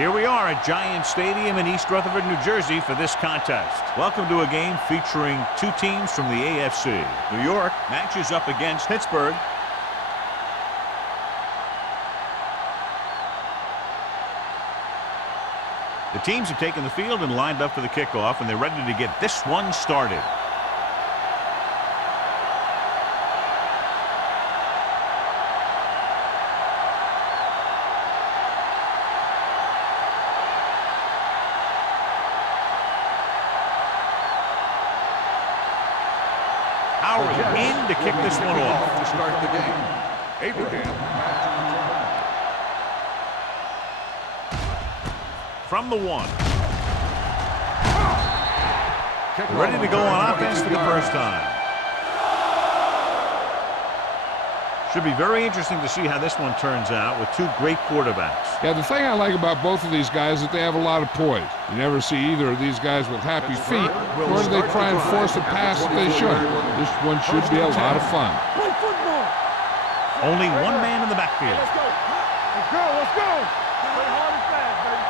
Here we are at Giant Stadium in East Rutherford, New Jersey for this contest. Welcome to a game featuring two teams from the AFC. New York matches up against Pittsburgh. The teams have taken the field and lined up for the kickoff, and they're ready to get this one started. Howard in to kick this one off. To start the game, Abraham. From the one. Ready to go on offense for the first time. Should be very interesting to see how this one turns out with two great quarterbacks. Yeah, the thing I like about both of these guys is that they have a lot of poise. You never see either of these guys with happy feet, nor do they try and force a pass that they should. This one should be a lot of fun. Only one man in the backfield. Let's go. Let's go. Let's go. Play hard and fast, baby.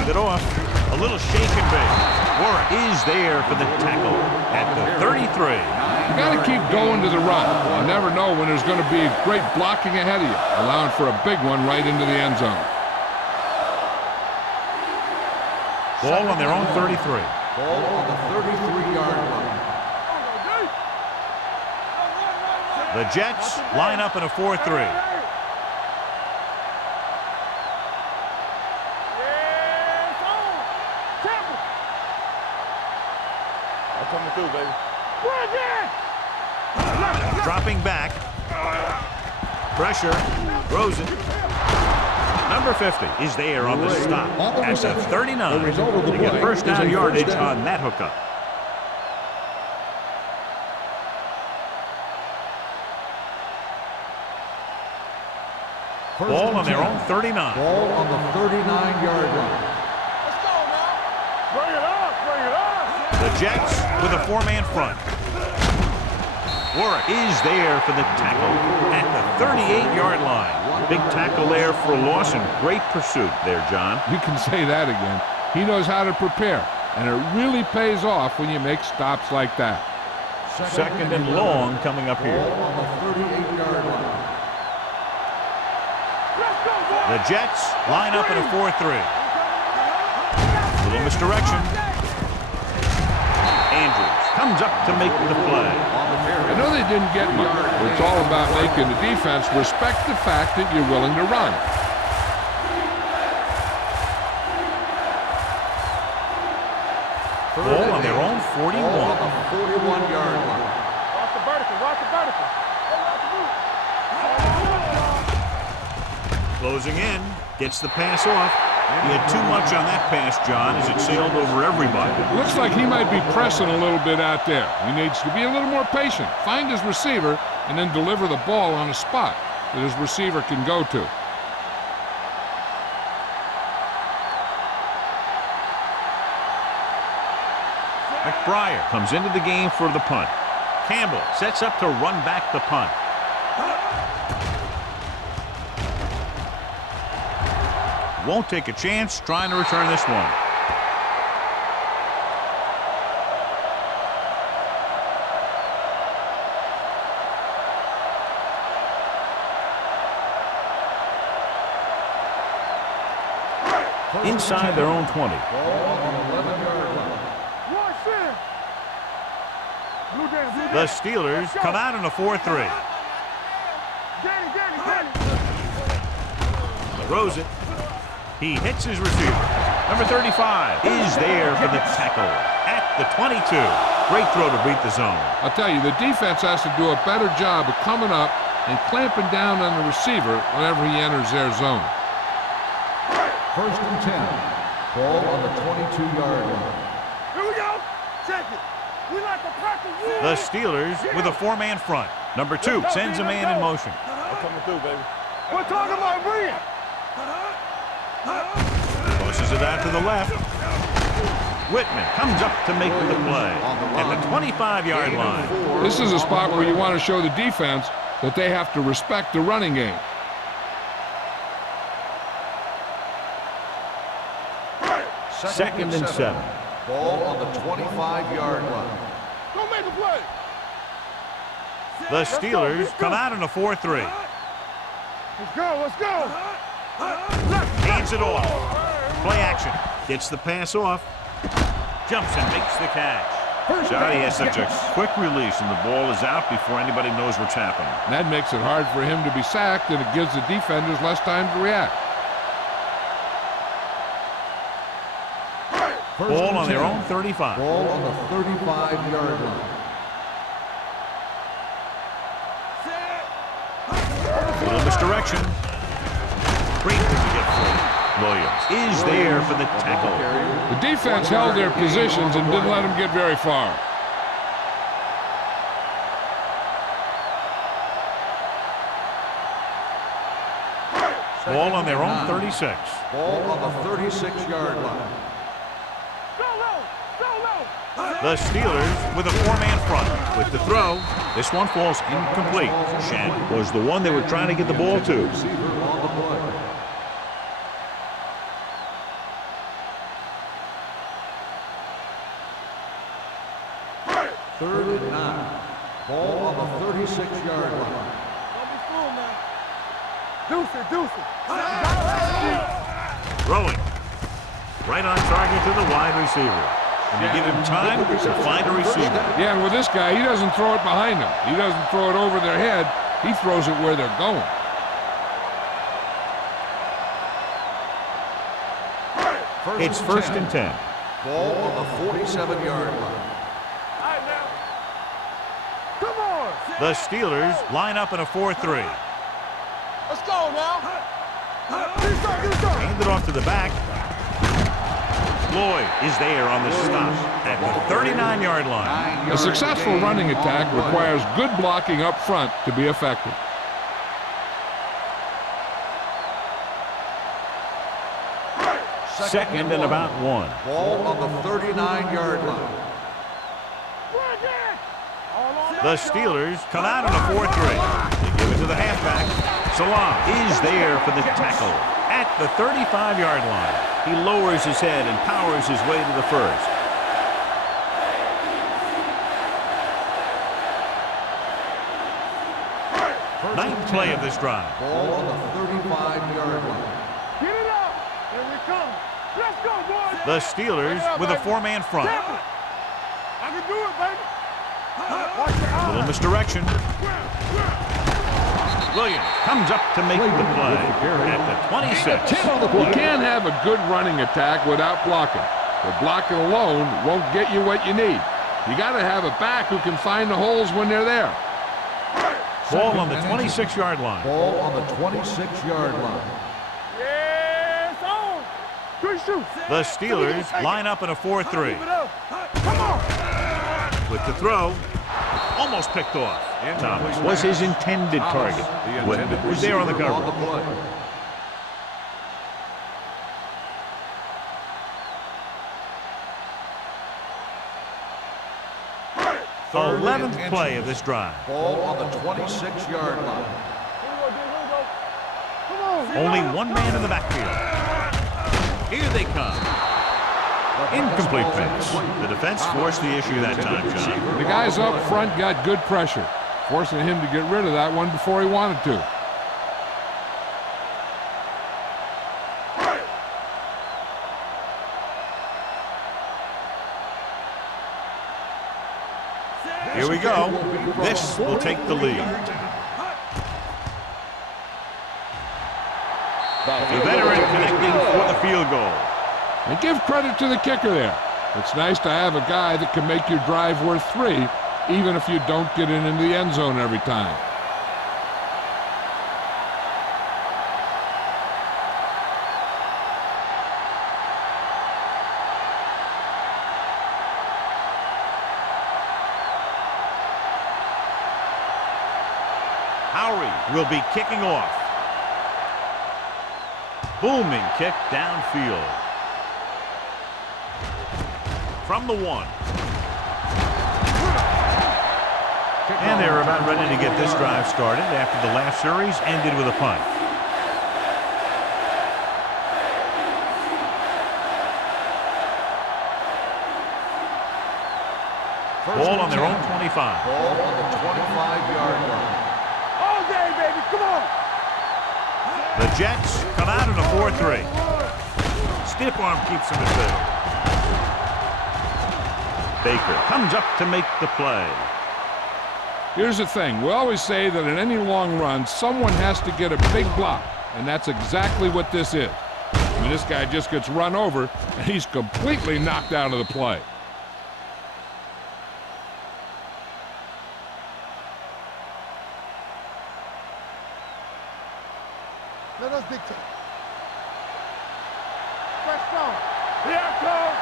Hand it off. A little shake and bake. Warren is there for the tackle at the 33. You got to keep going to the run. You never know when there's going to be great blocking ahead of you, allowing for a big one right into the end zone. Ball on their own 33. Ball on the 33-yard line. The Jets line up in a 4-3. Coming through, baby. Dropping back. Pressure. Rosen. Number 50 is there on the stop at the 39. They get first down yardage on that hookup. Ball on their own 39. Ball on the 39-yard line. Let's go now. Bring it up. Bring it up. The Jets with a four-man front. Warwick is there for the tackle at the 38-yard line. Big tackle there for a loss and great pursuit there, John. You can say that again. He knows how to prepare, and it really pays off when you make stops like that. Second and long coming up here. Ball on the 38-yard line. The Jets line up in a 4-3. Little misdirection. Andrews comes up to make the play. I know they didn't get much, but it's all about making the defense respect the fact that you're willing to run. Ball on their own 41. Ball on the 41-yard line. Watch the vertical. Watch the vertical. Closing in, gets the pass off. He had too much on that pass, John, as it sailed over everybody. Looks like he might be pressing a little bit out there. He needs to be a little more patient, find his receiver, and then deliver the ball on a spot that his receiver can go to. McBriar comes into the game for the punt. Campbell sets up to run back the punt. Won't take a chance trying to return this one. Inside their own 20. Ball on the 11-yard line. The Steelers come out in a 4-3. Throws it. He hits his receiver. Number 35 is there for the tackle at the 22. Great throw to beat the zone. I'll tell you, the defense has to do a better job of coming up and clamping down on the receiver whenever he enters their zone. First and 10. Ball on the 22-yard line. Here we go. Check it. We like to practice. The Steelers with a four-man front. Number 2 sends a man in motion. I'm coming through, baby. We're talking about bringing. Pushes it out to the left. Whitman comes up to make the play at the 25-yard line. This is a spot where you want to show the defense that they have to respect the running game. Second and 7. Ball on the 25-yard line. Go make a play. The Steelers come out in a 4-3. Let's go, let's go. Hands it off. Play action. Gets the pass off. Jumps and makes the catch. Johnny has such a quick release, and the ball is out before anybody knows what's happening. That makes it hard for him to be sacked, and it gives the defenders less time to react. Ball on their own 35. Ball on the 35-yard line. Little misdirection. Great to get through. Williams is there for the tackle. The defense held their positions and didn't let them get very far. Ball on their own 36. Ball on the 36-yard line. The Steelers with a 4-man front. With the throw, this one falls incomplete. Shannon was the one they were trying to get the ball to. Receiver on the play. Third and 9. Ball on the 36-yard line. Don't be fooled, man. Deuce it, deuce it. Throwing. Right on target to the wide receiver. And you give him time to find a receiver. Yeah, and with this guy, he doesn't throw it behind them. He doesn't throw it over their head. He throws it where they're going. It's first and 10. Ball on the 47-yard line. All right, now. Come on. The Steelers line up in a 4-3. Let's go now. Get it start, get it start. Hand it off to the back. Lloyd is there on the stop at the 39-yard line. A successful running attack requires good blocking up front to be effective. Second and about 1. Ball on the 39-yard line. The Steelers come out in a 4-3. They give it to the halfback. Salam is there for the tackle at the 35-yard line. He lowers his head and powers his way to the first. Ninth play of this drive. Ball on the 35-yard line. Get it up. Here we come. Let's go, boys. The Steelers with a 4-man front. I can do it, baby. Watch your A eyes. little misdirection. Williams comes up to make the play at the 26. You can't have a good running attack without blocking. But blocking alone won't get you what you need. You got to have a back who can find the holes when they're there. Ball on the 26-yard line. Ball on the 26-yard line. Yes, on. Good shoot. The Steelers line up in a 4-3. Keep it up. Come on. With the throw, almost picked off. Thomas was his intended target. Whitman was there on the cover. play. 11th play of this drive. Ball on the 26-yard line. Come on. Only one man in the backfield. Here they come. Incomplete pass. The defense forced the issue that time, John. The guys up front got good pressure, forcing him to get rid of that one before he wanted to. Here we go. This will take the lead. The veteran connecting for the field goal. And give credit to the kicker there. It's nice to have a guy that can make your drive worth 3, even if you don't get it into the end zone every time. Howery will be kicking off. Booming kick downfield. From the 1. And they're about ready to get this drive started after the last series ended with a punt. Ball on their own 25. Ball on the 25-yard line. All day, baby. Come on. The Jets come out in a 4-3. Stiff arm keeps them at bay. Baker comes up to make the play. Here's the thing. We always say that in any long run, someone has to get a big block, and that's exactly what this is. I mean, this guy just gets run over, and he's completely knocked out of the play. Let us dictate. Press on. Here I come.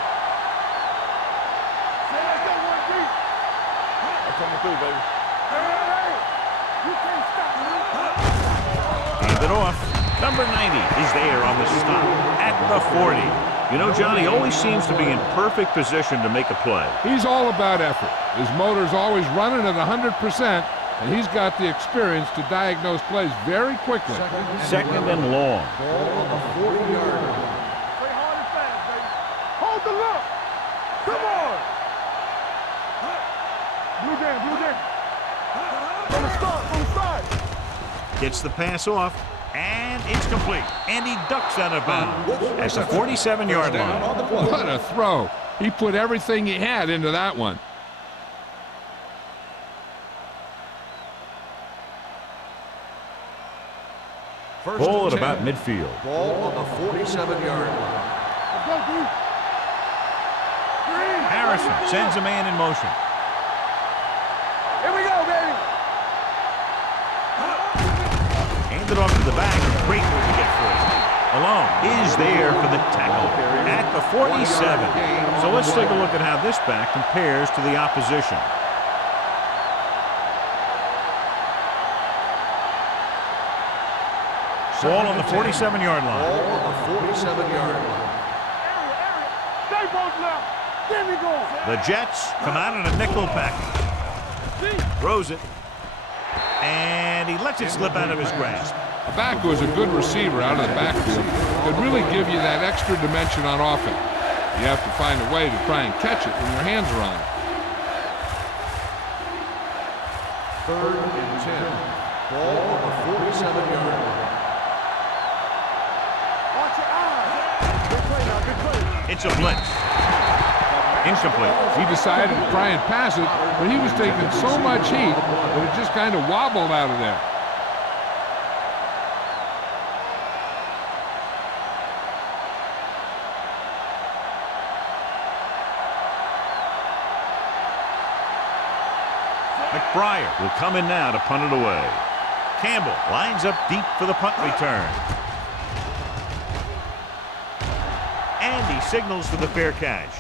Say let's go one deep. I'm coming through, baby. Hey, you can't stop me. Hand it off. Number 90 is there on the stop at the 40. You know, John, he always seems to be in perfect position to make a play. He's all about effort. His motor's always running at 100%, and he's got the experience to diagnose plays very quickly. Second and long. Ball on the 40-yard line. Play hard and fast, baby. Hold the look. Come on. Blue down, blue down. From the start, from the start. Gets the pass off, and it's complete. And he ducks out of bounds at the 47-yard line. What a throw. He put everything he had into that one. Ball at about midfield. Ball on the 47-yard line. Let's go, dude. Green. Harrison sends a man in motion. Here we go, baby. Handed off to the back. Great move to get free. Alone is there for the tackle at the 47. So let's take a look at how this back compares to the opposition. Ball on the 47-yard line. Ball on the 47-yard line. Area. Stay both left. There we go. The Jets come out in a nickel package. Throws it. And he lets it slip out of his grasp. A back who is a good receiver out of the backfield could really give you that extra dimension on offense. You have to find a way to try and catch it when your hands are on it. 3rd and 10. Ball on the 47-yard line. Watch your eyes. Good play now, good play. It's a blitz. Incomplete. He decided to try and pass it, but he was taking so much heat that it just kind of wobbled out of there. McBriar will come in now to punt it away. Campbell lines up deep for the punt return. And he signals for the fair catch.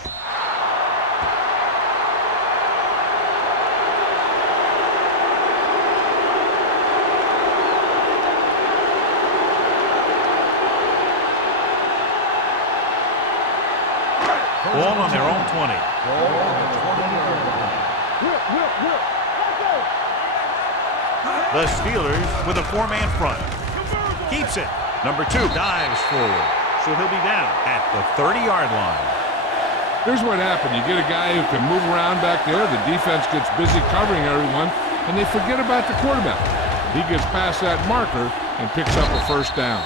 Ball on their own 20. Ball on the 20-yard line. Whip. Let's go. The Steelers with a four-man front. Keeps it. Number 2 dives forward. So he'll be down at the 30-yard line. Here's what happened. You get a guy who can move around back there. The defense gets busy covering everyone, and they forget about the quarterback. He gets past that marker and picks up a first down.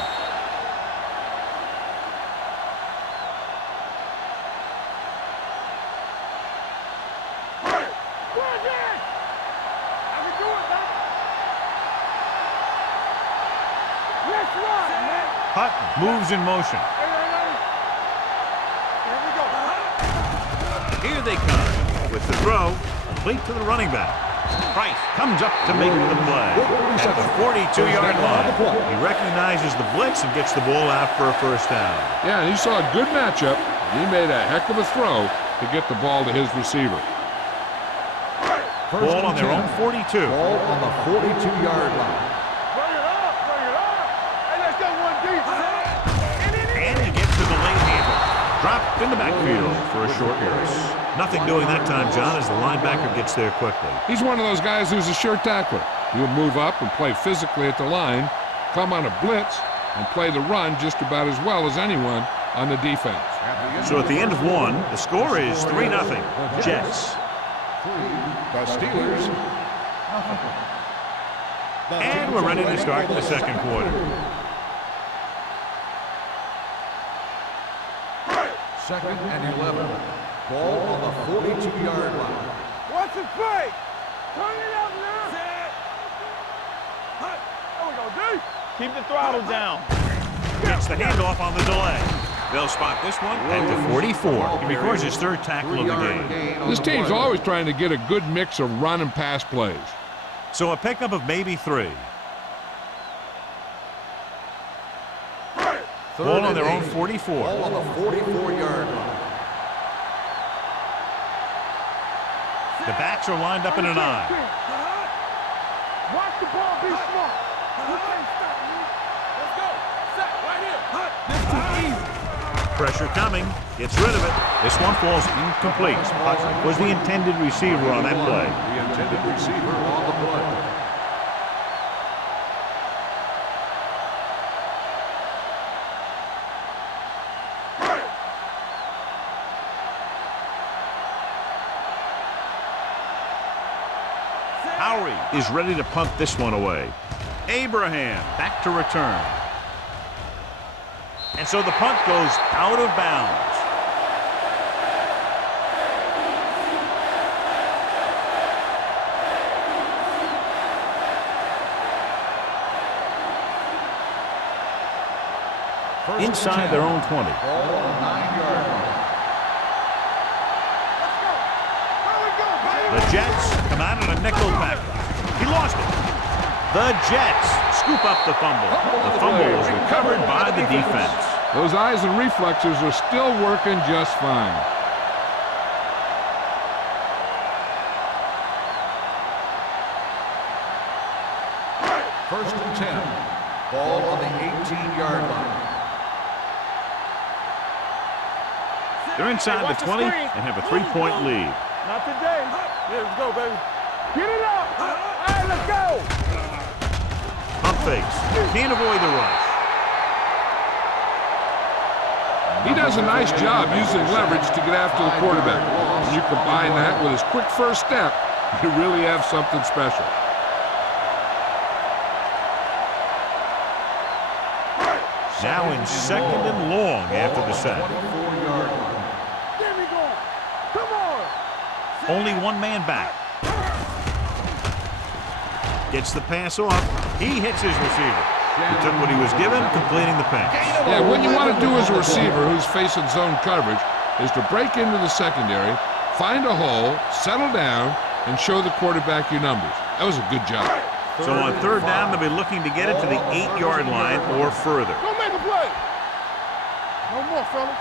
Hutton moves in motion. Here they come with the throw, complete to the running back. Price comes up to make the play at the 42-yard line. He recognizes the blitz and gets the ball out for a first down. Yeah, he saw a good matchup. He made a heck of a throw to get the ball to his receiver. Ball on their own 42. Ball on the 42-yard line. Bring it up. Hey, let's go one deep. And he gets to the late handle. Dropped in the backfield for a short use. Nothing doing that time, John, as the linebacker gets there quickly. He's one of those guys who's a sure tackler. He'll move up and play physically at the line, come on a blitz, and play the run just about as well as anyone on the defense. So at the end of one, the score is 3-0 Jets. The Steelers, nothing. And we're ready to start the second quarter. Second and 11. Ball on the 42-yard line. Watch it play. Turn it up now. There we go, D. Keep the throttle down. Gets the handoff on the delay. They'll spot this one at the 44. He records his third tackle of the game. This team's always trying to get a good mix of run and pass plays. So a pickup of maybe 3. Ball on their own 44. Ball on the 44-yard line. The backs are lined up in an eye. Watch the ball, be smart. Let's go. Set right here. This too easy. Pressure coming. Gets rid of it. This one falls incomplete. Hudson was the intended receiver on that play. The intended receiver on the play. Howery is ready to punt this one away. Abraham back to return. And so the punt goes out of bounds. Inside their own 20. Ball on the 9-yard line. The Jets come out in a nickel package. He lost it. The Jets scoop up the fumble. The fumble is recovered by the defense. Those eyes and reflexes are still working just fine. First and 10. Ball on the 18-yard line. They're inside the 20 and have a 3-point lead. Not today. Yeah, let's go, baby. Get it up. All right, let's go. Pump fakes. Can't avoid the rush. He does a nice job using leverage to get after the quarterback. When you combine that with his quick first step, you really have something special. Now in second and long after the sack. 24-yard line. There we go. Come on. Only one man back. Gets the pass off. He hits his receiver. He took what he was given, completing the pass. Yeah, what you want to do as a receiver who's facing zone coverage is to break into the secondary, find a hole, settle down, and show the quarterback your numbers. That was a good job. So on third down, they'll be looking to get it to the 8-yard line or further. Don't make a play. No more, fellas.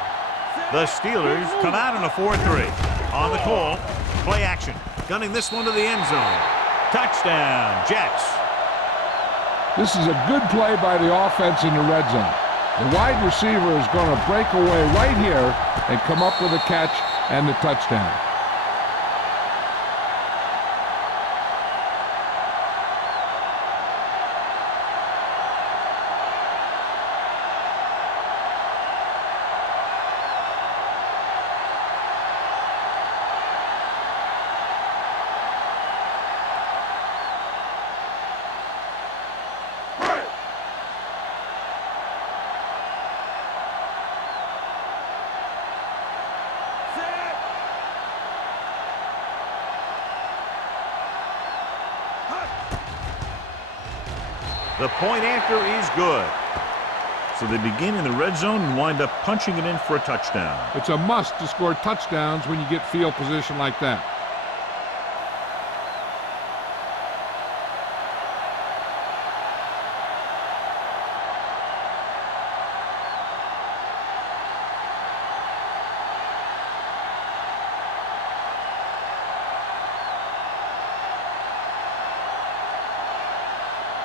The Steelers come out in a 4-3. On the call, play action. Gunning this one to the end zone. Touchdown, Jets. This is a good play by the offense in the red zone. The wide receiver is going to break away right here and come up with a catch and the touchdown. The point after is good. So they begin in the red zone and wind up punching it in for a touchdown. It's a must to score touchdowns when you get field position like that.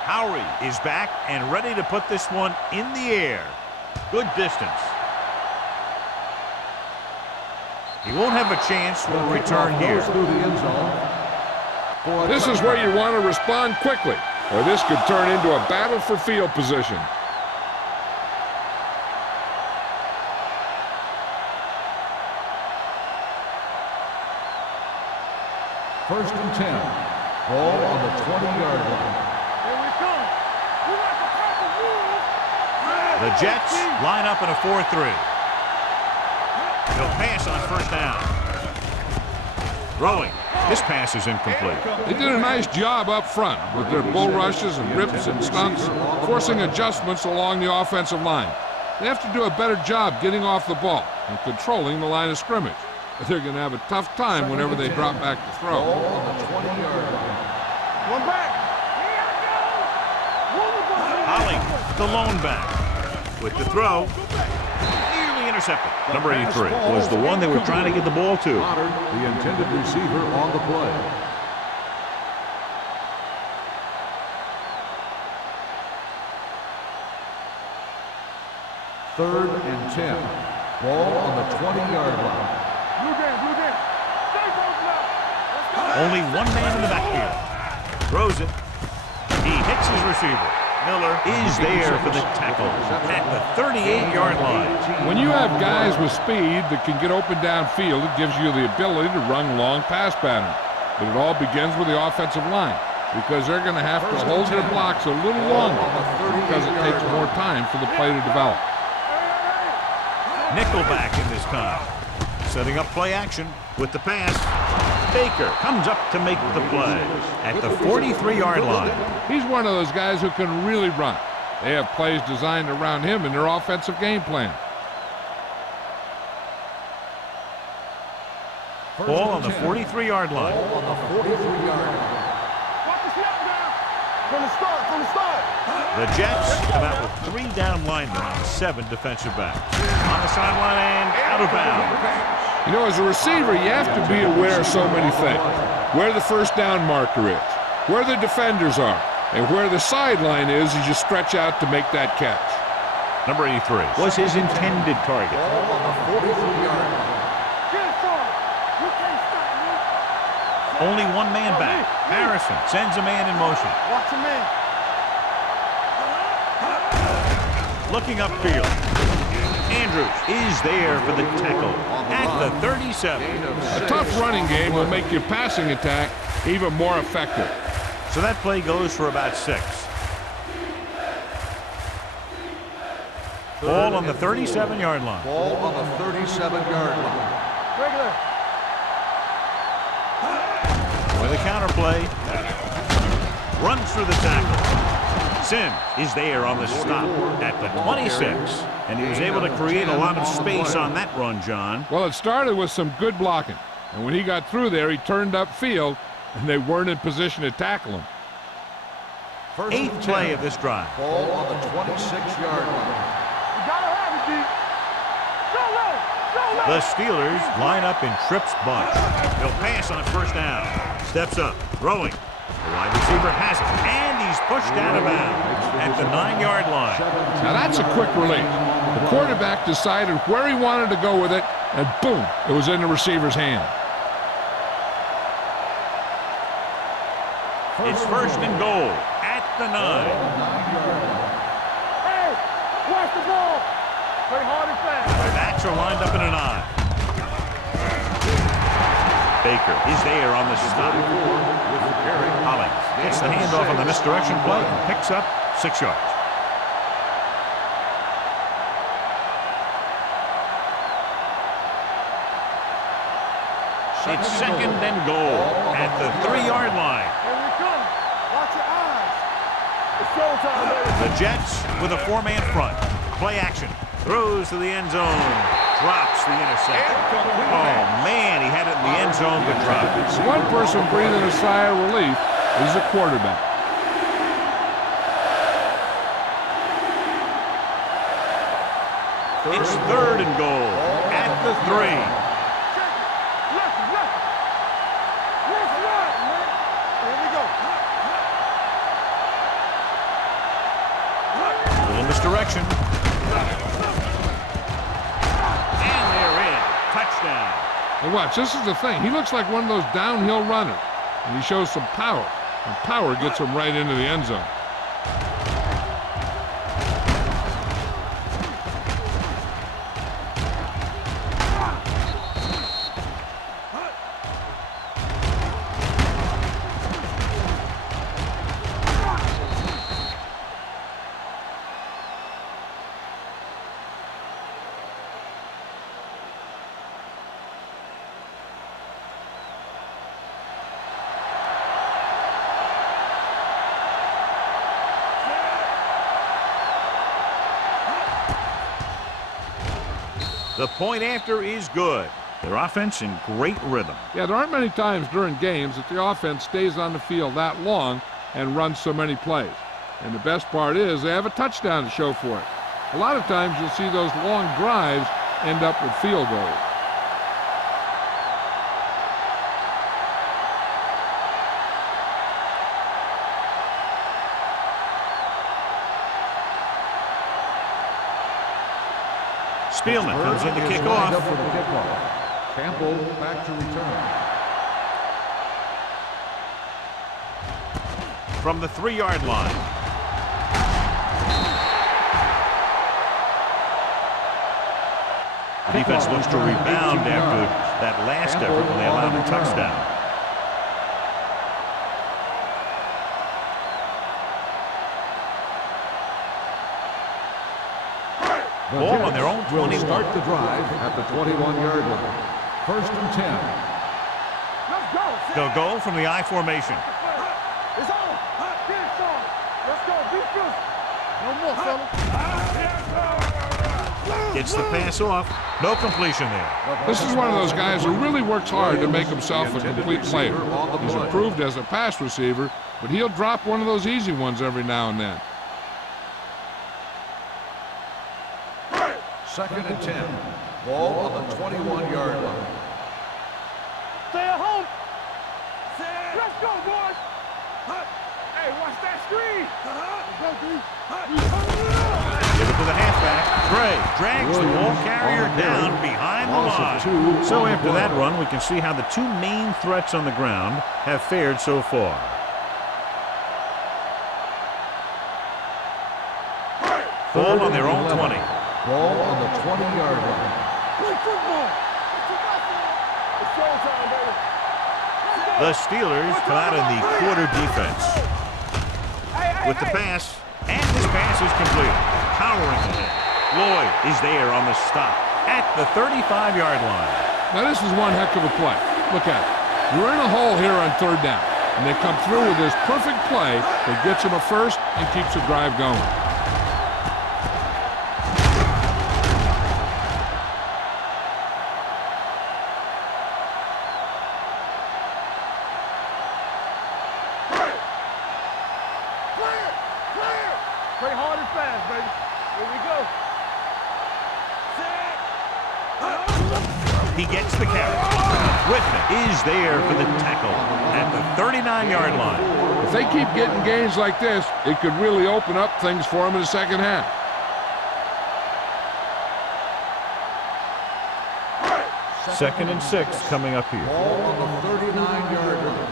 Howery is back and ready to put this one in the air. Good distance. He won't have a chance for a return here. Through the end zone. This is where you want to respond quickly, or this could turn into a battle for field position. First and 10. Ball on the 20-yard line. Here we come. We like the proper rules. The Jets line up in a 4-3. They'll pass on first down. Throwing. This pass is incomplete. They did a nice job up front with their bull rushes and rips and stunts, forcing adjustments along the offensive line. They have to do a better job getting off the ball and controlling the line of scrimmage. But they're going to have a tough time whenever they drop back to throw. Ball on the 20-yard line. One back. Holling, the lone back. With the throw, nearly intercepted. Number 83 was the one they were trying to get the ball to. Goddard, the intended receiver on the play. Third and 10. Ball on the 20-yard line. Blue game, blue game. Stay both now. Only one man in the backfield. Throws it. He hits his receiver. Miller is there for the tackle at the 38-yard line. When you have guys with speed that can get open downfield, it gives you the ability to run long pass patterns. But it all begins with the offensive line because they're going to have to hold their blocks a little longer because it takes more time for the play to develop. Nickelback in this time. Setting up play action with the pass. Baker comes up to make the play at the 43-yard line. He's one of those guys who can really run. They have plays designed around him in their offensive game plan. Ball on the 43-yard line. Ball on the 43-yard line. Watch the snap down. From the start, from the start. The Jets come out with 3 down linemen and 7 defensive backs. On the sideline and out of bounds. You know, as a receiver, you have to be aware of so many things. Where the first down marker is, where the defenders are, and where the sideline is as you stretch out to make that catch. Number 83 was his intended target. Ball on the 43-yard line. Get it, son. You can't stop me. Only one man back. Harrison sends a man in motion. Watch your man. Looking upfield. Andrews is there for the tackle at the 37. A tough running game will make your passing attack even more effective. So that play goes for about 6. Ball on the 37-yard line. Ball on the 37-yard line. Regular. With a counter play. Runs through the tackle. Sims is there on the stop at the 26. And he was able to create a lot of space on that run, John. Well, it started with some good blocking. And when he got through there, he turned upfield, and they weren't in position to tackle him. 8th play of this drive. Ball on the 26-yard line. You gotta have it, D. Go low. Go low. The Steelers line up in Tripp's bunch. They'll pass on first down. Steps up, throwing. The wide receiver has it, and he's pushed out of bounds at the 9-yard line. Now that's a quick release. The quarterback decided where he wanted to go with it, and boom, it was in the receiver's hand. It's first and goal at the 9. Hey, watch the ball. Play hard and fast. The backs are lined up in an I. Baker is there on the stop. Hollings gets the handoff on the misdirection play and picks up 6 yards. It's second and goal at the 3-yard line. Here we come. Watch your eyes. It's showtime, baby. The Jets with a 4-man front. Play action. Throws to the end zone. Drops the interception. Oh, man, he had it in the end zone, but dropped it. One person breathing a sigh of relief is the quarterback. It's third and goal at the 3. Left, left. Where's the line, man? Here we go. Little misdirection. And they're in. Touchdown. And watch, this is the thing. He looks like one of those downhill runners, and he shows some power. And power gets him right into the end zone. The point after is good. Their offense in great rhythm. Yeah, there aren't many times during games that the offense stays on the field that long and runs so many plays. And the best part is they have a touchdown to show for it. A lot of times you'll see those long drives end up with field goals. Spielman comes in to kick off. For the kickoff. Campbell back to return. From the 3-yard line. Defense looks to rebound after that last effort when they allowed a touchdown. Ball on their own 21. Will start the drive at the 21-yard line. 1st and 10. Let's go. They'll go from the I formation. It's on. Get it on. Let's go. Be fierce. No more, fella. Gets the pass off. No completion there. This is one of those guys who really works hard to make himself a complete player. He's improved as a pass receiver, but he'll drop one of those easy ones every now and then. 2nd and 10. Ball on the 21-yard line. Stay at home. Let's go, boys. Hey, watch that screen. Give it to the halfback. Gray drags the ball carrier down behind the line. So after that run, we can see how the two main threats on the ground have fared so far. Ball on their own 20. Ball on the 20-yard line. Play football. It's showtime, baby. The Steelers come out in the quarter defense. With the pass, and this pass is completed. Powering ahead. Lloyd is there on the stop at the 35-yard line. Now this is one heck of a play. Look at it. We're in a hole here on 3rd down, and they come through with this perfect play that gets them a first and keeps the drive going. Play hard and fast, baby. Here we go. He gets the carry. Whitman is there for the tackle at the 39-yard line. If they keep getting gains like this, it could really open up things for them in the second half. 2nd and 6 coming up here. Ball on the 39-yard line.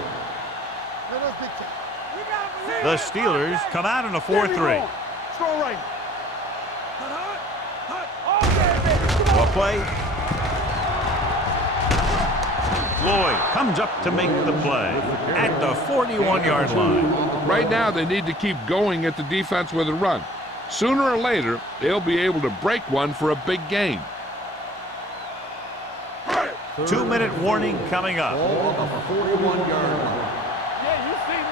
The Steelers come out in a 4-3. Strong right. Well played. Lloyd comes up to make the play at the 41-yard line. Right now, they need to keep going at the defense with a run. Sooner or later, they'll be able to break one for a big gain. 2-minute warning coming up. Ball on the 41-yard line. Yeah, you see me.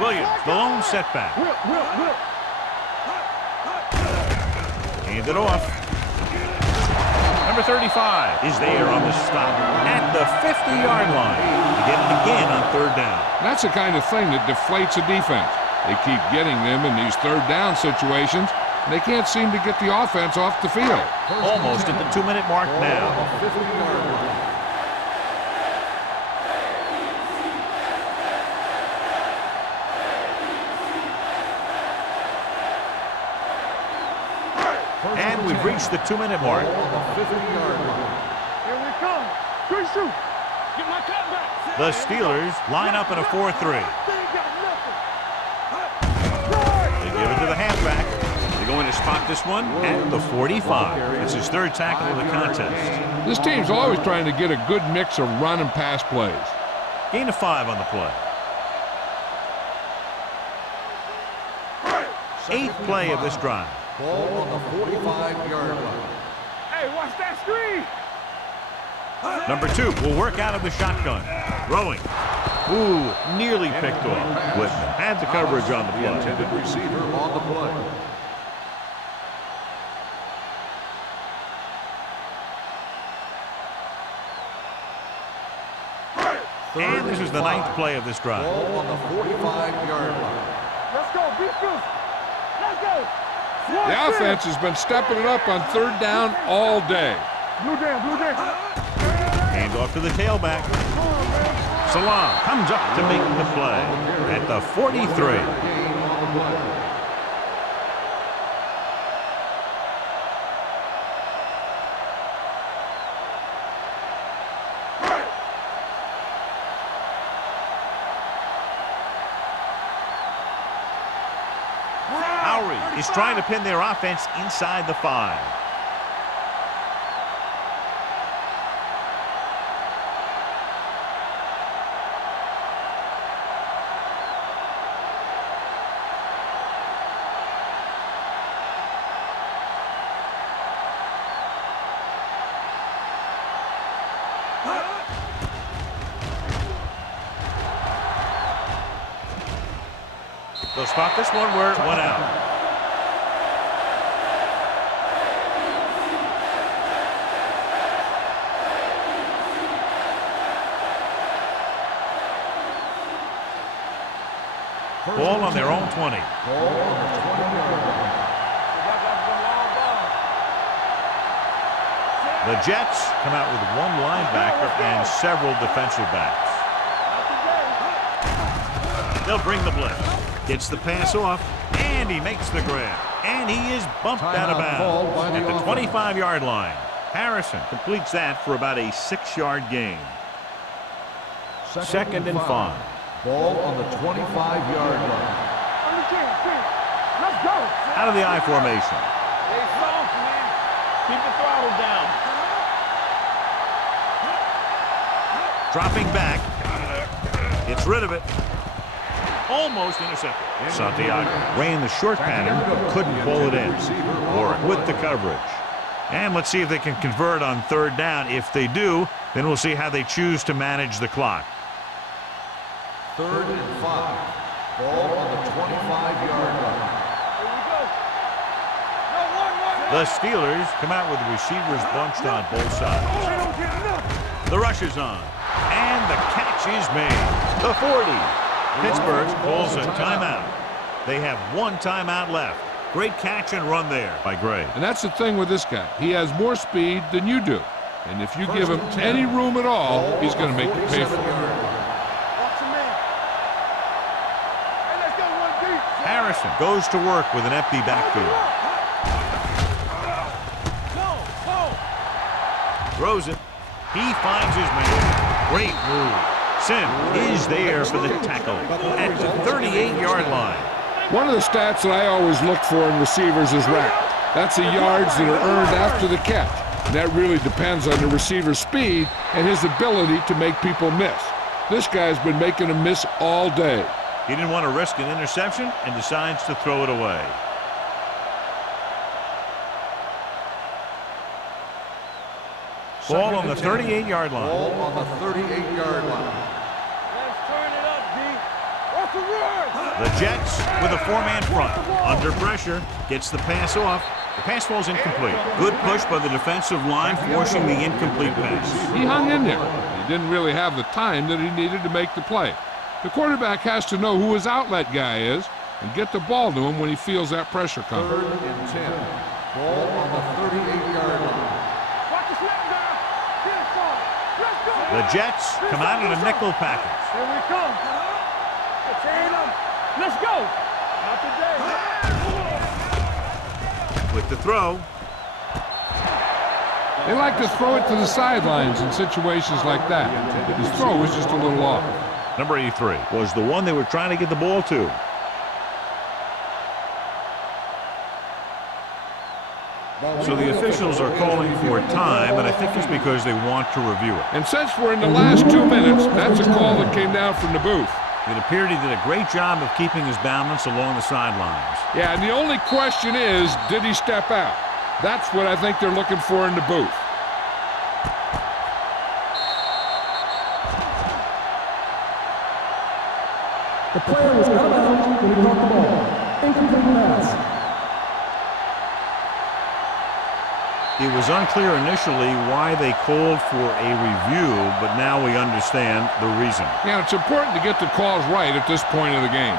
Williams, the lone setback. Whip. Hand it off. Number 35 is there on the stop at the 50-yard line. To get it again on 3rd down. That's the kind of thing that deflates a defense. They keep getting them in these 3rd down situations, and they can't seem to get the offense off the field. Almost at the 2-minute mark now. 50-yard line. And we've reached the 2-minute mark. Ball on the 50-yard line. Here we come. Good shoot. Get my cut back. The Steelers line up in a 4-3. They ain't got nothing. They give it to the halfback. They're going to spot this one at the 45. It's his 3rd tackle of the contest. This team's always trying to get a good mix of run and pass plays. Gain of 5 on the play. 8th play of this drive. Ball on the 45-yard line. Hey, watch that screen. Number 2 will work out of the shotgun. Throwing. Ooh, nearly picked off. Whitman had the coverage on the The play. intended receiver on the play. And this is the 9th play of this drive. Ball on the 45-yard line. Let's go, beat. Let's go. The offense has been stepping it up on 3rd down all day. Blue down. Hand off to the tailback. Salam comes up to make the play at the 43. Game on the play. Is trying to pin their offense inside the 5. They'll spot this one where it went out. Ball on their own 20. Ball on the 20-yard line. The Jets come out with one linebacker and several defensive backs. They'll bring the blitz. Gets the pass off, and he makes the grab. And he is bumped out of bounds at the 25-yard line. Harrison completes that for about a 6-yard gain. 2nd and 5. Ball on the 25-yard line. Let's go. Out of the I formation. Stay soft, man. Keep the throttle down. Dropping back. Gets rid of it. Almost intercepted. Santiago ran the short pattern, but couldn't pull it in. Or with the coverage. And let's see if they can convert on 3rd down. If they do, then we'll see how they choose to manage the clock. 3rd and 5. Ball on the 25-yard line. Here we go. No, one. The Steelers come out with the receivers bunched on both sides. They don't get enough. The rush is on. And the catch is made. The 40. Pittsburgh calls a timeout. They have one timeout left. Great catch and run there by Gray. And that's the thing with this guy. He has more speed than you do. And if you give him any room at all, he's going to make you pay for it. Watch him in. Hey, let's go, one deep. Harrison goes to work with an empty backfield. Throws it. He finds his man. Great move. Sim is there for the tackle at the 38-yard line. One of the stats that I always look for in receivers is RAC. That's the yards that are earned after the catch. And that really depends on the receiver's speed and his ability to make people miss. This guy's been making them miss all day. He didn't want to risk an interception and decides to throw it away. Ball on the 38-yard line. Ball on the 38-yard line. Let's turn it up, D. What's the word? The Jets with a 4-man front. Under pressure, gets the pass off. The pass falls incomplete. Good push by the defensive line, forcing the incomplete pass. He hung in there. He didn't really have the time that he needed to make the play. The quarterback has to know who his outlet guy is and get the ball to him when he feels that pressure coming. 3rd and 10. Ball on the 38-yard line. Watch the snap down. Get it forward. Let's go. The Jets come out in a nickel package. Here we come. Chain up. Let's go. Not today. With the throw. They like to throw it to the sidelines in situations like that. His throw was just a little off. Number 83 was the one they were trying to get the ball to. So the officials are calling for time, and I think it's because they want to review it. And since we're in the last 2 minutes, that's a call that came down from the booth. It appeared he did a great job of keeping his balance along the sidelines. Yeah, and the only question is, did he step out? That's what I think they're looking for in the booth. The player was out of bounds when he caught the ball. Incomplete pass. It was unclear initially why they called for a review, but now we understand the reason. Yeah, it's important to get the calls right at this point of the game.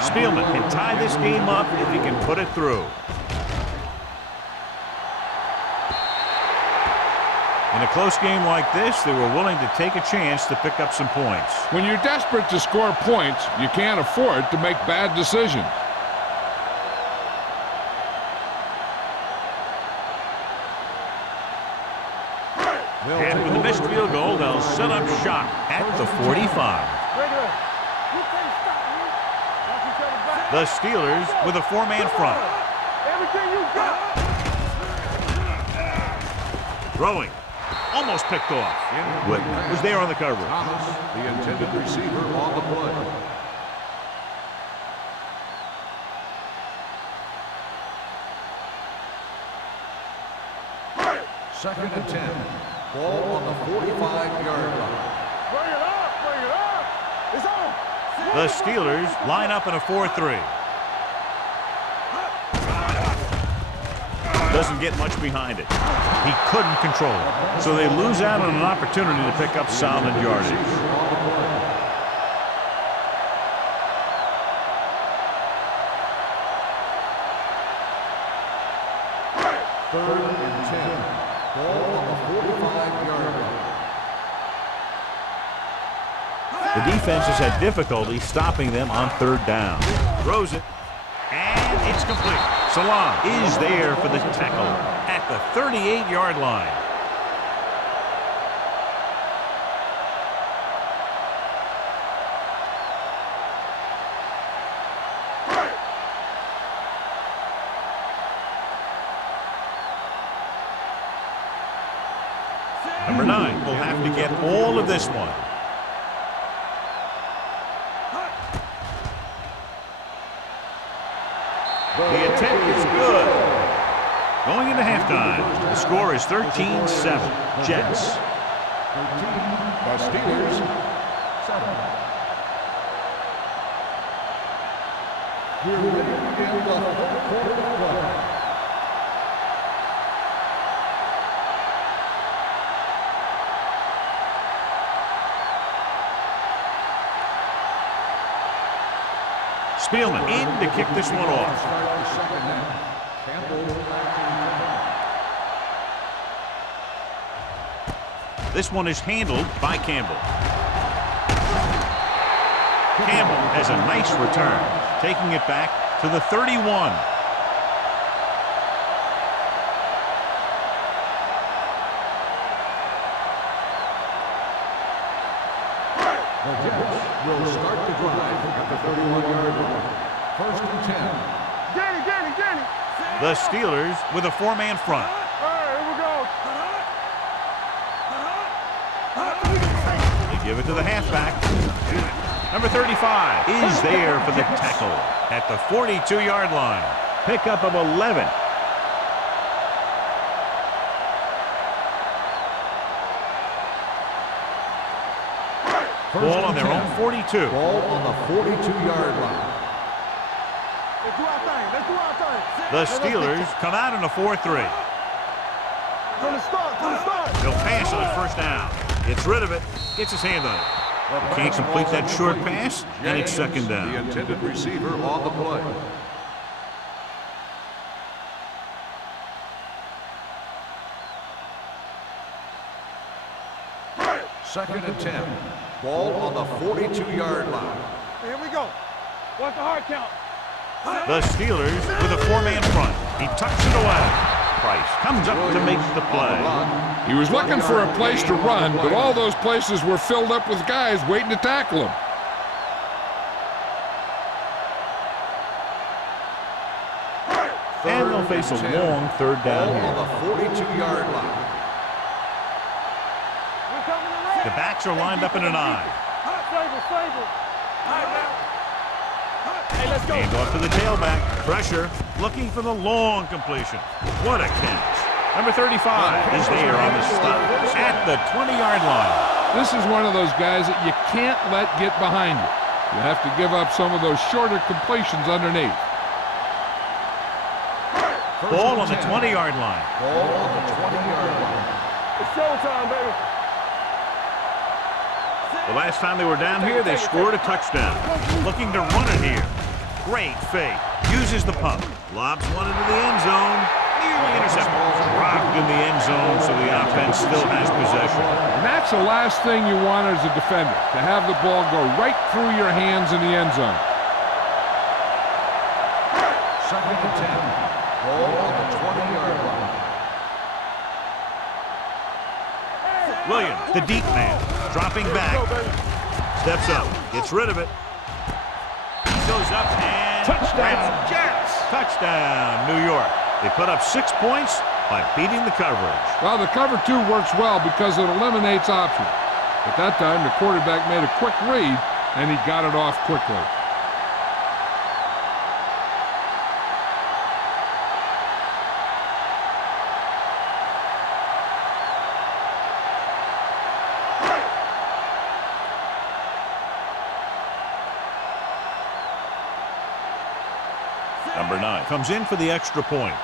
Spielman can tie this game up if he can put it through. In a close game like this, they were willing to take a chance to pick up some points. When you're desperate to score points, you can't afford to make bad decisions. And with the missed field goal, they'll set up shop at the 45. The Steelers with a four-man front. Everything you got. Throwing. Almost picked off. Whit was there on the coverage. Thomas, the intended receiver, on the play. Second and 10. Ball on the 45-yard line. Bring it up. Bring it up. It's on. The Steelers line up in a 4-3. Doesn't get much behind it. He couldn't control it. So they lose out on an opportunity to pick up solid yardage. Third and 10. Ball on the 45-yard line. The defense has had difficulty stopping them on third down. Throws it. And it's complete. Salam is there for the tackle at the 38-yard line. Number 9 will have to get all of this one. The attempt is good. Going into halftime, the score is 13-7. Jets. 13, the Steelers, 7. We're ready to begin the fourth quarter of play. Spielman in to kick this one off. This one is handled by Campbell. Campbell has a nice return, taking it back to the 31. The Jets will start the drive at the 31-yard line. First and 10. Danny. The Steelers with a four-man front. All right, here we go. They give it to the halfback. Number 35 is there for the tackle at the 42-yard line. Pickup of 11. Ball on their own 42. Ball on the 42-yard line. Let's do our thing. The Steelers come out in a 4-3. To the start. They'll pass on the first down. Gets rid of it. Gets his hand on it. Can't complete that short pass, and it's second down. The intended receiver on the play. Second and 10. Ball on the 42-yard line. Here we go. What's the hard count? The Steelers with a four-man front. He tucks it away. Price comes up to make the play. He was looking for a place to run, but all those places were filled up with guys waiting to tackle him. And they'll face a long third down Ball on here. the 42-yard line. The backs are lined up in a 9. Hey, let's go. Hand off to the tailback. Pressure. Looking for the long completion. What a catch. Number 35 is there on the stop at the 20-yard line. This is one of those guys that you can't let get behind you. You have to give up some of those shorter completions underneath. Ball on the 20-yard line. Ball on the 20-yard line. It's showtime, baby. The last time they were down here, they scored a touchdown. Looking to run it here. Great fake. Uses the pump. Lobs one into the end zone. Nearly intercepted. Rocked in the end zone, so the offense still has possession. And that's the last thing you want as a defender, to have the ball go right through your hands in the end zone. Second and 10. Ball on the 20-yard line. Williams, the deep man, dropping back. Steps up, gets rid of it. He goes up and touchdown Jets! Touchdown, New York. They put up 6 points by beating the coverage. Well, the cover 2 works well because it eliminates options. At that time, the quarterback made a quick read, and he got it off quickly. Number 9 comes in for the extra point.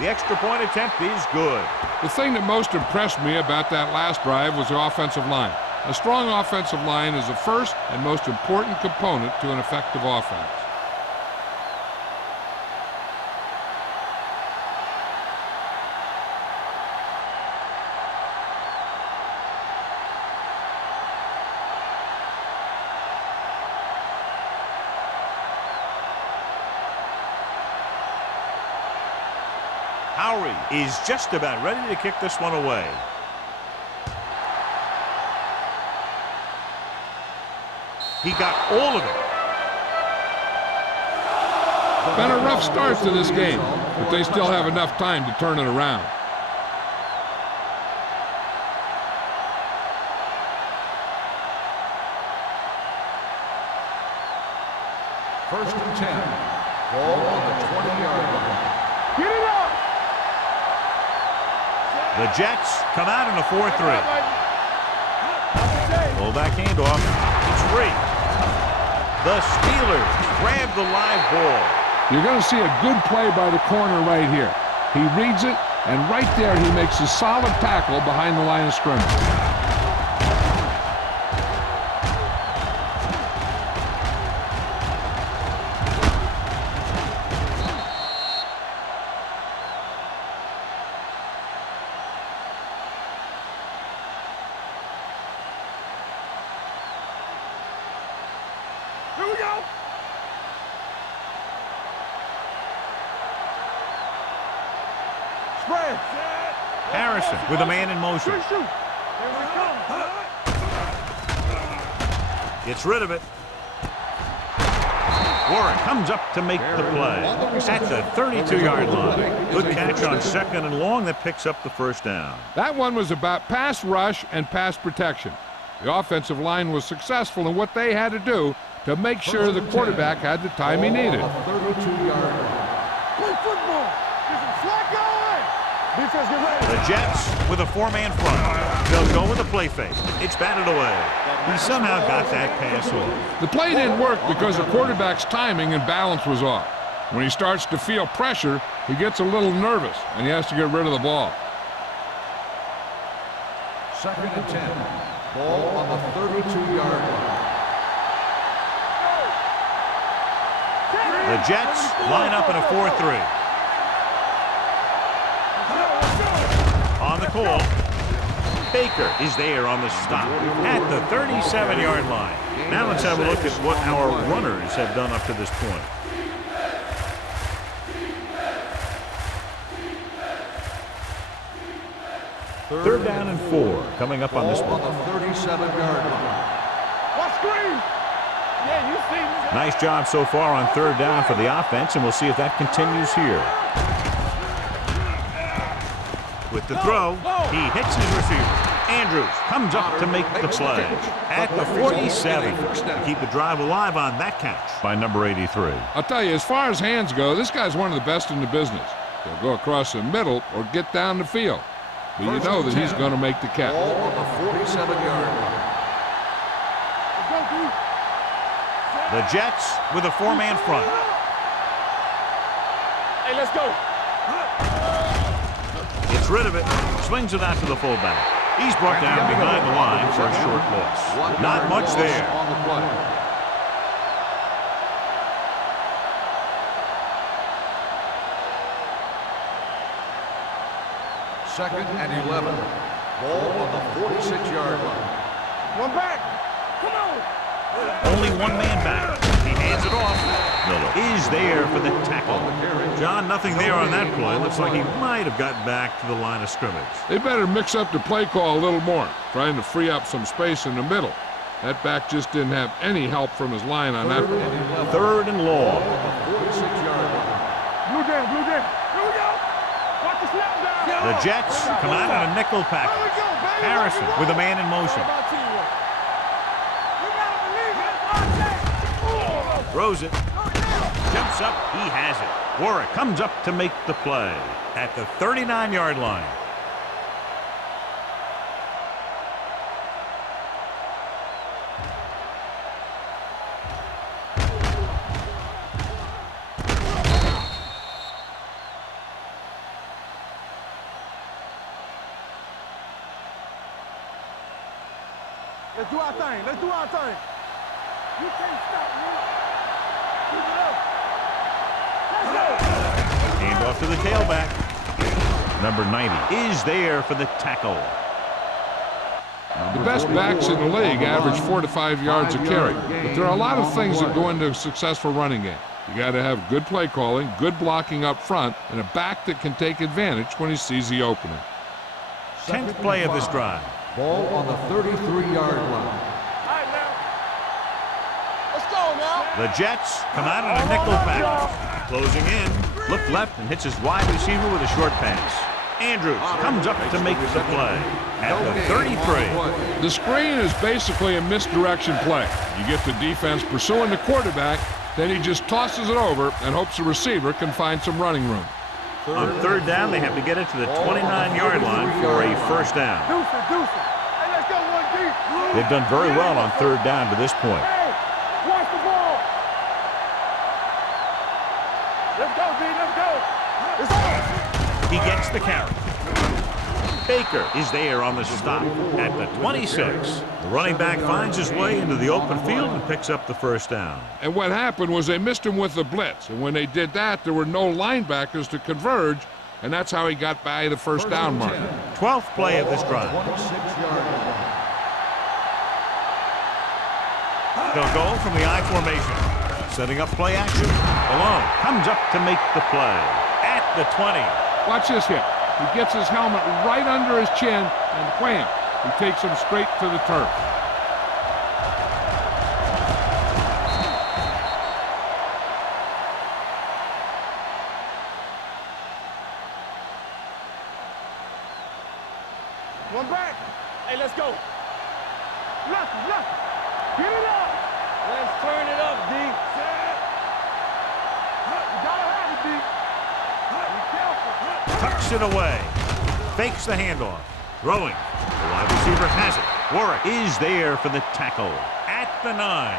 The extra point attempt is good. The thing that most impressed me about that last drive was the offensive line. A strong offensive line is the first and most important component to an effective offense. Howery is just about ready to kick this one away. He got all of it. Been a rough start to this game, but they still have enough time to turn it around. First and 10. Ball on the 20-yard line. Get it up! The Jets come out in a 4-3. Fullback handoff. It's free. The Steelers grab the live ball. You're going to see a good play by the corner right here. He reads it, and right there he makes a solid tackle behind the line of scrimmage. Here we go! Spread! Harrison with a man in motion. Shoot! Here we go! Gets rid of it. Warren comes up to make the play at the 32-yard line. Good catch on second and long that picks up the first down. That one was about pass rush and pass protection. The offensive line was successful in what they had to do to make sure the quarterback had the time he needed. 32-yard line. Play football! Get some slack going! Defense, get ready! The Jets with a 4-man front. They'll go with a play fake. It's batted away. He somehow got that pass off. The play didn't work because the quarterback's timing and balance was off. When he starts to feel pressure, he gets a little nervous, and he has to get rid of the ball. Second and 10. Ball on the 32-yard line. The Jets line up in a 4-3. On the call, Baker is there on the stop at the 37-yard line. Now let's have a look at what our runners have done up to this point. Third down and 4 coming up on this one. On the 37-yard line. Watch screen! Yeah, you see me. Nice job so far on third down for the offense, and we'll see if that continues here. With the throw, he hits his receiver. Andrews comes up to make the play at the 47. Keep the drive alive on that catch by number 83. I'll tell you, as far as hands go, this guy's one of the best in the business. He'll go across the middle or get down the field. but you know that he's going to make the catch. Ball on the 47-yard line. The Jets with a four-man front. Hey, let's go. Gets rid of it, swings it out to the fullback. He's brought down behind the line for a short loss. Not much there. On the play. Second and 11. Ball on the 46-yard line. One back. Come on. Only one man back. He hands it off. Miller is there for the tackle. John, nothing there on that play. Looks like he might have gotten back to the line of scrimmage. They better mix up the play call a little more, trying to free up some space in the middle. That back just didn't have any help from his line on that play. Third and long. 46-yard line. Blue down, blue down. Here we go. Watch the snap down. The Jets come out in a nickel package. Here we go, baby. Harrison with a man in motion. All about teamwork. You gotta believe it. That's Throws it. Jumps up. He has it. Warwick comes up to make the play at the 39-yard line. Let's do our thing. Let's do our thing. You can't stop me. Keep it up. Let's go. Hand off to the tailback. Number 90 is there for the tackle. The best backs in the league average 4 to 5 yards a carry, but there are a lot of things that go into a successful running game. You got to have good play calling, good blocking up front, and a back that can take advantage when he sees the opening. 10th play of this drive. Ball on the 33-yard line. All right, now. Let's go now. The Jets come out in a nickel package. Closing in, look left and hits his wide receiver with a short pass. Andrews comes up to make the play at the 33. The screen is basically a misdirection play. You get the defense pursuing the quarterback, then he just tosses it over and hopes the receiver can find some running room. On third down, they have to get it to the 29-yard line for a first down. Deuce it, deuce it. Hey, let's go, 1D. They've done very well on third down to this point. Hey, watch the ball. Let's go, D, let's go. It's on. He gets the carry. Baker is there on the stop at the 26. The running back finds his way into the open field and picks up the first down. And what happened was they missed him with the blitz, and when they did that, there were no linebackers to converge, and that's how he got by the first down mark. 12th play of this drive. 26-yard line. They'll go from the I formation. Setting up play action. Malone comes up to make the play at the 20. Watch this hit. He gets his helmet right under his chin, and wham, he takes him straight to the turf. One back. Hey, let's go. Left, left. Get it up. Let's turn it up, D. You gotta have it, D. Be careful. Tucks it away. Fakes the handoff. Throwing. The wide receiver has it. Warwick is there for the tackle at the 9.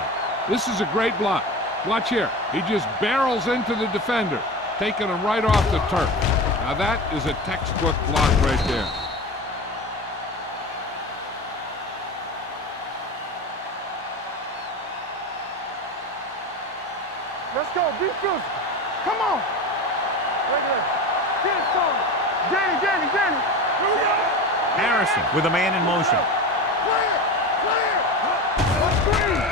This is a great block. Watch here. He just barrels into the defender, taking him right off the turf. Now that is a textbook block right there. Let's go. Be physical. Come on. Right there. Get it, son. Danny. Here we go. Harrison with a man in motion. Clear.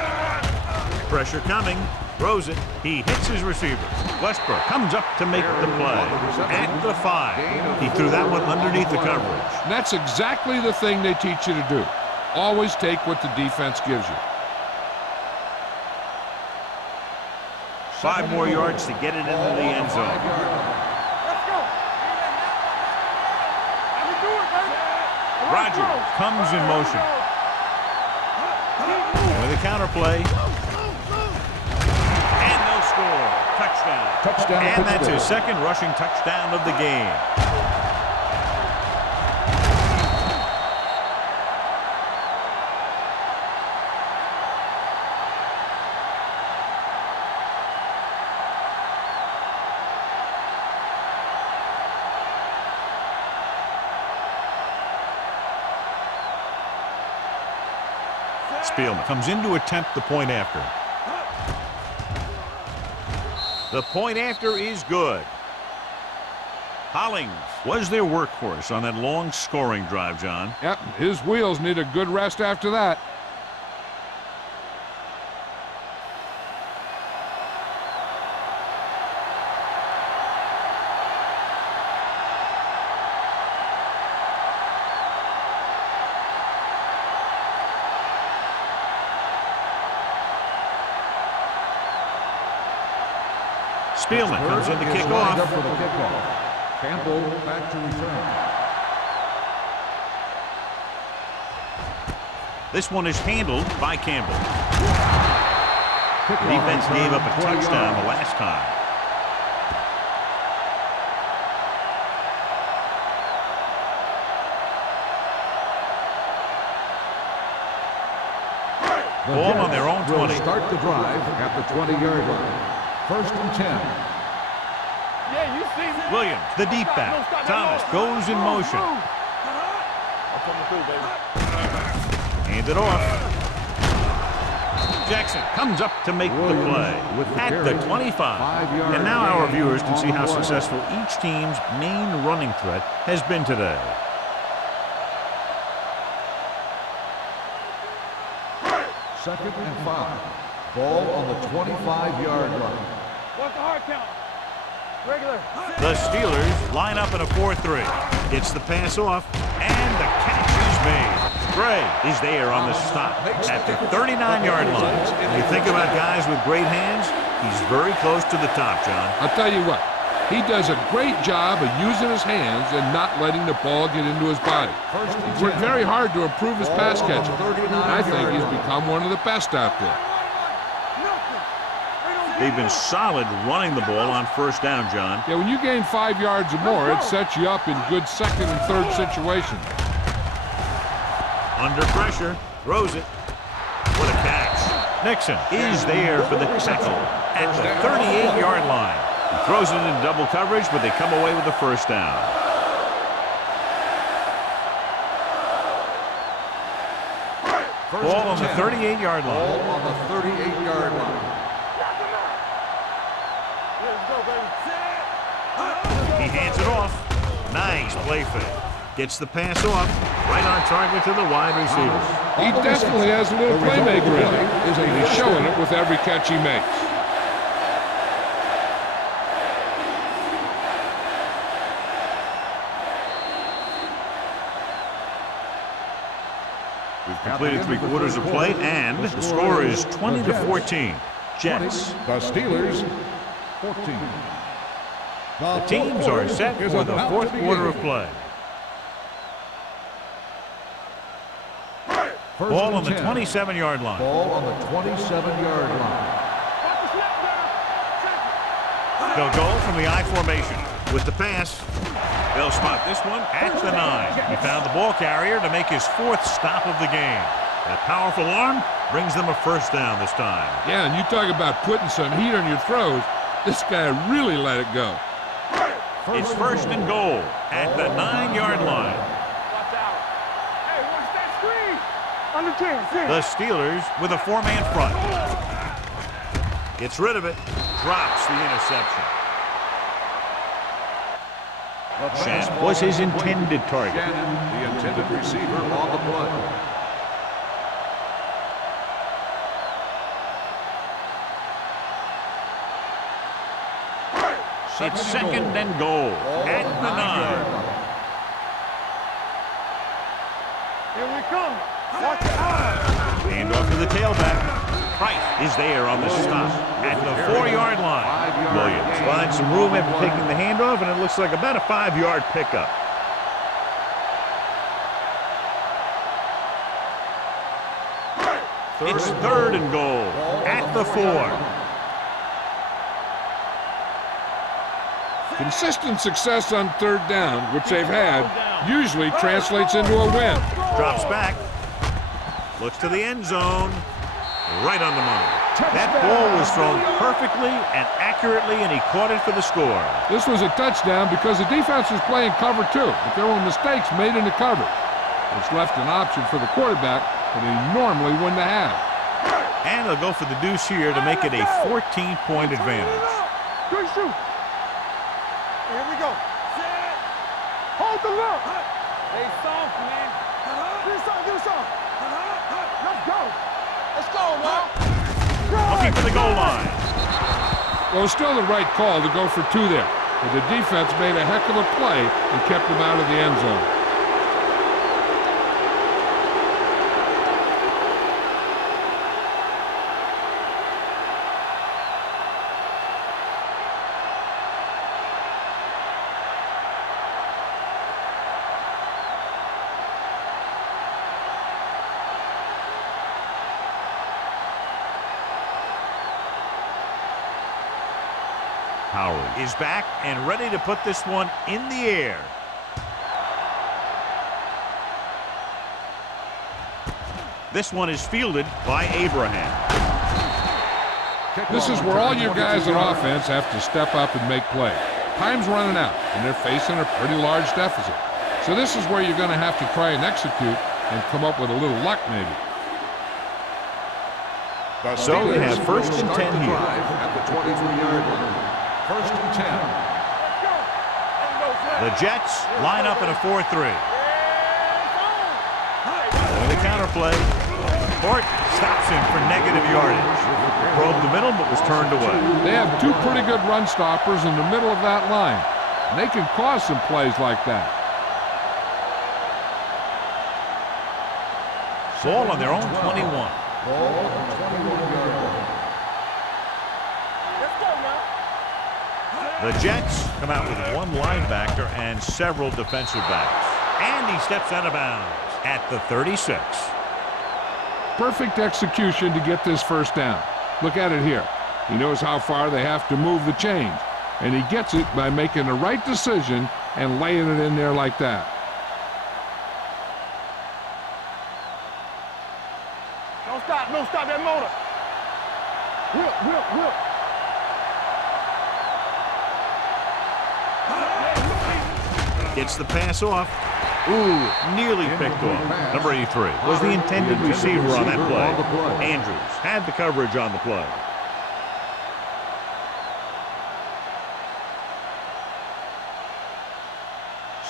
Pressure coming. Throws it. He hits his receiver. Westbrook comes up to make the play at the 5. He threw that one underneath the coverage. And that's exactly the thing they teach you to do. Always take what the defense gives you. 5 more yards to get it into the end zone. Let's go. How we do it, baby? Rogers comes in motion. With a counterplay. And no score. Touchdown. Touchdown, And that's Pittsburgh. his second rushing touchdown of the game. Spielman comes in to attempt the point after. The point after is good. Hollings was their workhorse on that long scoring drive, John. Yep, his wheels need a good rest after that. Spielman comes in to kick lined up off. for the kickoff. Campbell back to return. This one is handled by Campbell. Kickoff The defense return, gave up a 20 touchdown yards. the last time. The Ball on Jets their own will 20. start the drive at the 20-yard line. First and 10. Yeah, you see me. Williams, the deep back. Thomas goes in motion. I'm coming through, baby. Hand it off. Jackson comes up to make the Williams play with the at carry. the 25. 5-yard And now our gain viewers can on see the how play. successful each team's main running threat has been today. Second and 5. Ball on the 25-yard line. What's the hard count? Regular. The Steelers line up in a 4-3. Gets the pass off, and the catch is made. Gray is there on the stop at the 39-yard line. When you think about guys with great hands, he's very close to the top, John. I'll tell you what, he does a great job of using his hands and not letting the ball get into his body. First and He's worked 10. very hard to improve his pass Ball on the catching. 39 I think yard he's line. become one of the best out there. They've been solid running the ball on first down, John. Yeah, when you gain 5 yards or more, it sets you up in good second and third situations. Under pressure, throws it. What a catch. Nixon is there for the tackle at the 38-yard line. He throws it in double coverage, but they come away with the first down. Ball on the 38-yard Ball line. on the 38-yard line. Let's go, baby. He hands it off. Nice play fake. Gets the pass off. Right on target to the wide receiver. He definitely has a little The result of playmaker the in play him, is a and he's first showing down. it with every catch he makes. We've completed 3 quarters of play, and the score is 20-14. Jets. The Steelers, 14. The teams are set for the fourth quarter of play. First Ball and on the 10. 27-yard line. Ball on the 27-yard line. They'll go from the I formation with the pass. They'll spot this one at the 9. He found the ball carrier to make his 4th stop of the game. That powerful arm brings them a first down this time. Yeah, and you talk about putting some heat on your throws. This guy really let it go. It's first and goal at the 9-yard line. Watch out. Hey, watch that screen. Under 10. The Steelers with a 4-man front. Gets rid of it. Drops the interception. Shannon was his intended target. Shannon, the intended receiver on the play. It's second and goal at the 9. Here we come. Watch out. Hand off to the tailback. Price is there on the stop at the 4-yard line. Williams finds some room after taking the handoff, and it looks like about a 5-yard pickup. It's third and goal at the 4. Consistent success on third down, which they've had, usually translates into a win. Drops back. Looks to the end zone. Right on the money. That ball was thrown perfectly and accurately, and he caught it for the score. This was a touchdown because the defense was playing cover 2, but there were mistakes made in the coverage, which left an option for the quarterback but he normally wouldn't have. And they'll go for the deuce here to make it a 14-point advantage. Good shoot. Here we go. Hold the look. Hey, soft, man. Get us off, get us off. Let's go. Let's go, man. Looking for the goal line. Well, it's still the right call to go for two there, but the defense made a heck of a play and kept him out of the end zone. Howard is back and ready to put this one in the air. This one is fielded by Abraham. This is where all your guys on offense have to step up and make plays. Time's running out, and they're facing a pretty large deficit. So this is where you're going to have to try and execute and come up with a little luck maybe. So they have first and 10 here. At the 23-yard line. First and 10. The Jets line up in a 4-3. The counterplay. Fort stops him for negative yardage. Probed the middle, but was turned away. They have two pretty good run stoppers in the middle of that line. And they can cause some plays like that. Ball on their own 21. Ball on the 21-yard line. The Jets come out with one linebacker and several defensive backs. And he steps out of bounds at the 36. Perfect execution to get this first down. Look at it here. He knows how far they have to move the chains. And he gets it by making the right decision and laying it in there like that. Don't stop that motor. Whip. Gets the pass off. Ooh, nearly picked off. Number 83 was the intended receiver on that play. Andrews had the coverage on the play.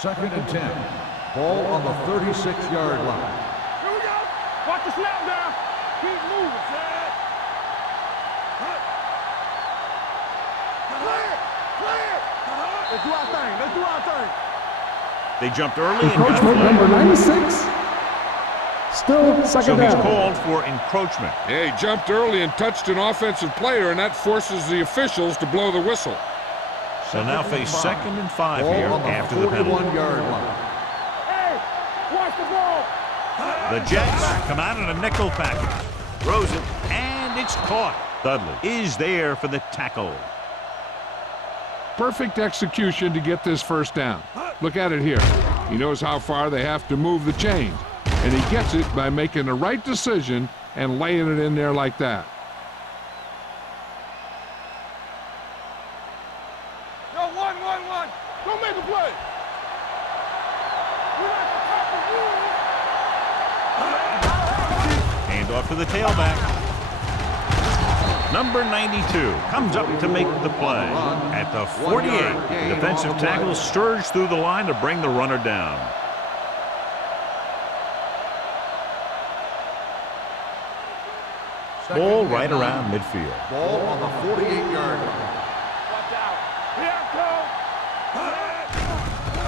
Second and 10. Ball on the 36-yard line. Here we go. Watch the snap down. Keep moving, Chad. Clear. Let's do our thing. They jumped early and got Encroachment flagged. number 96. Still So second he's down. called for encroachment. Yeah, he jumped early and touched an offensive player, and that forces the officials to blow the whistle. So now face second and 5 Ball here on the after the penalty. 41-yard line. Hey, watch the ball. The Jets come out in a nickel package. Throws it, and it's caught. Dudley is there for the tackle. Perfect execution to get this first down. Look at it here. He knows how far they have to move the chains. And he gets it by making the right decision and laying it in there like that. Yo, one. Don't make a play. Hand off to the tailback. Number 92 comes up to make the play. At the 48, the defensive tackle surged through the line to bring the runner down. Ball right around midfield. Ball on the 48-yard line. Watch out. Here I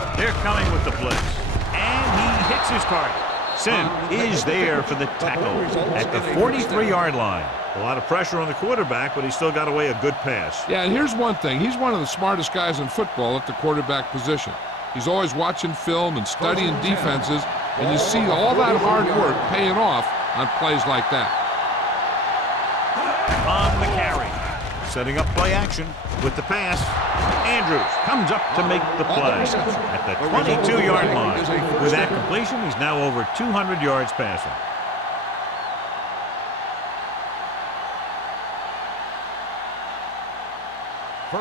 come. They're coming with the blitz. And he hits his target. Sim is there for the tackle at the 43-yard line. A lot of pressure on the quarterback, but he still got away a good pass. Yeah, and here's one thing. He's one of the smartest guys in football at the quarterback position. He's always watching film and studying defenses, and you see all that hard work paying off on plays like that. On the carry. Setting up play action with the pass. Andrews comes up to make the play at the 22-yard line. With that completion, he's now over 200 yards passing.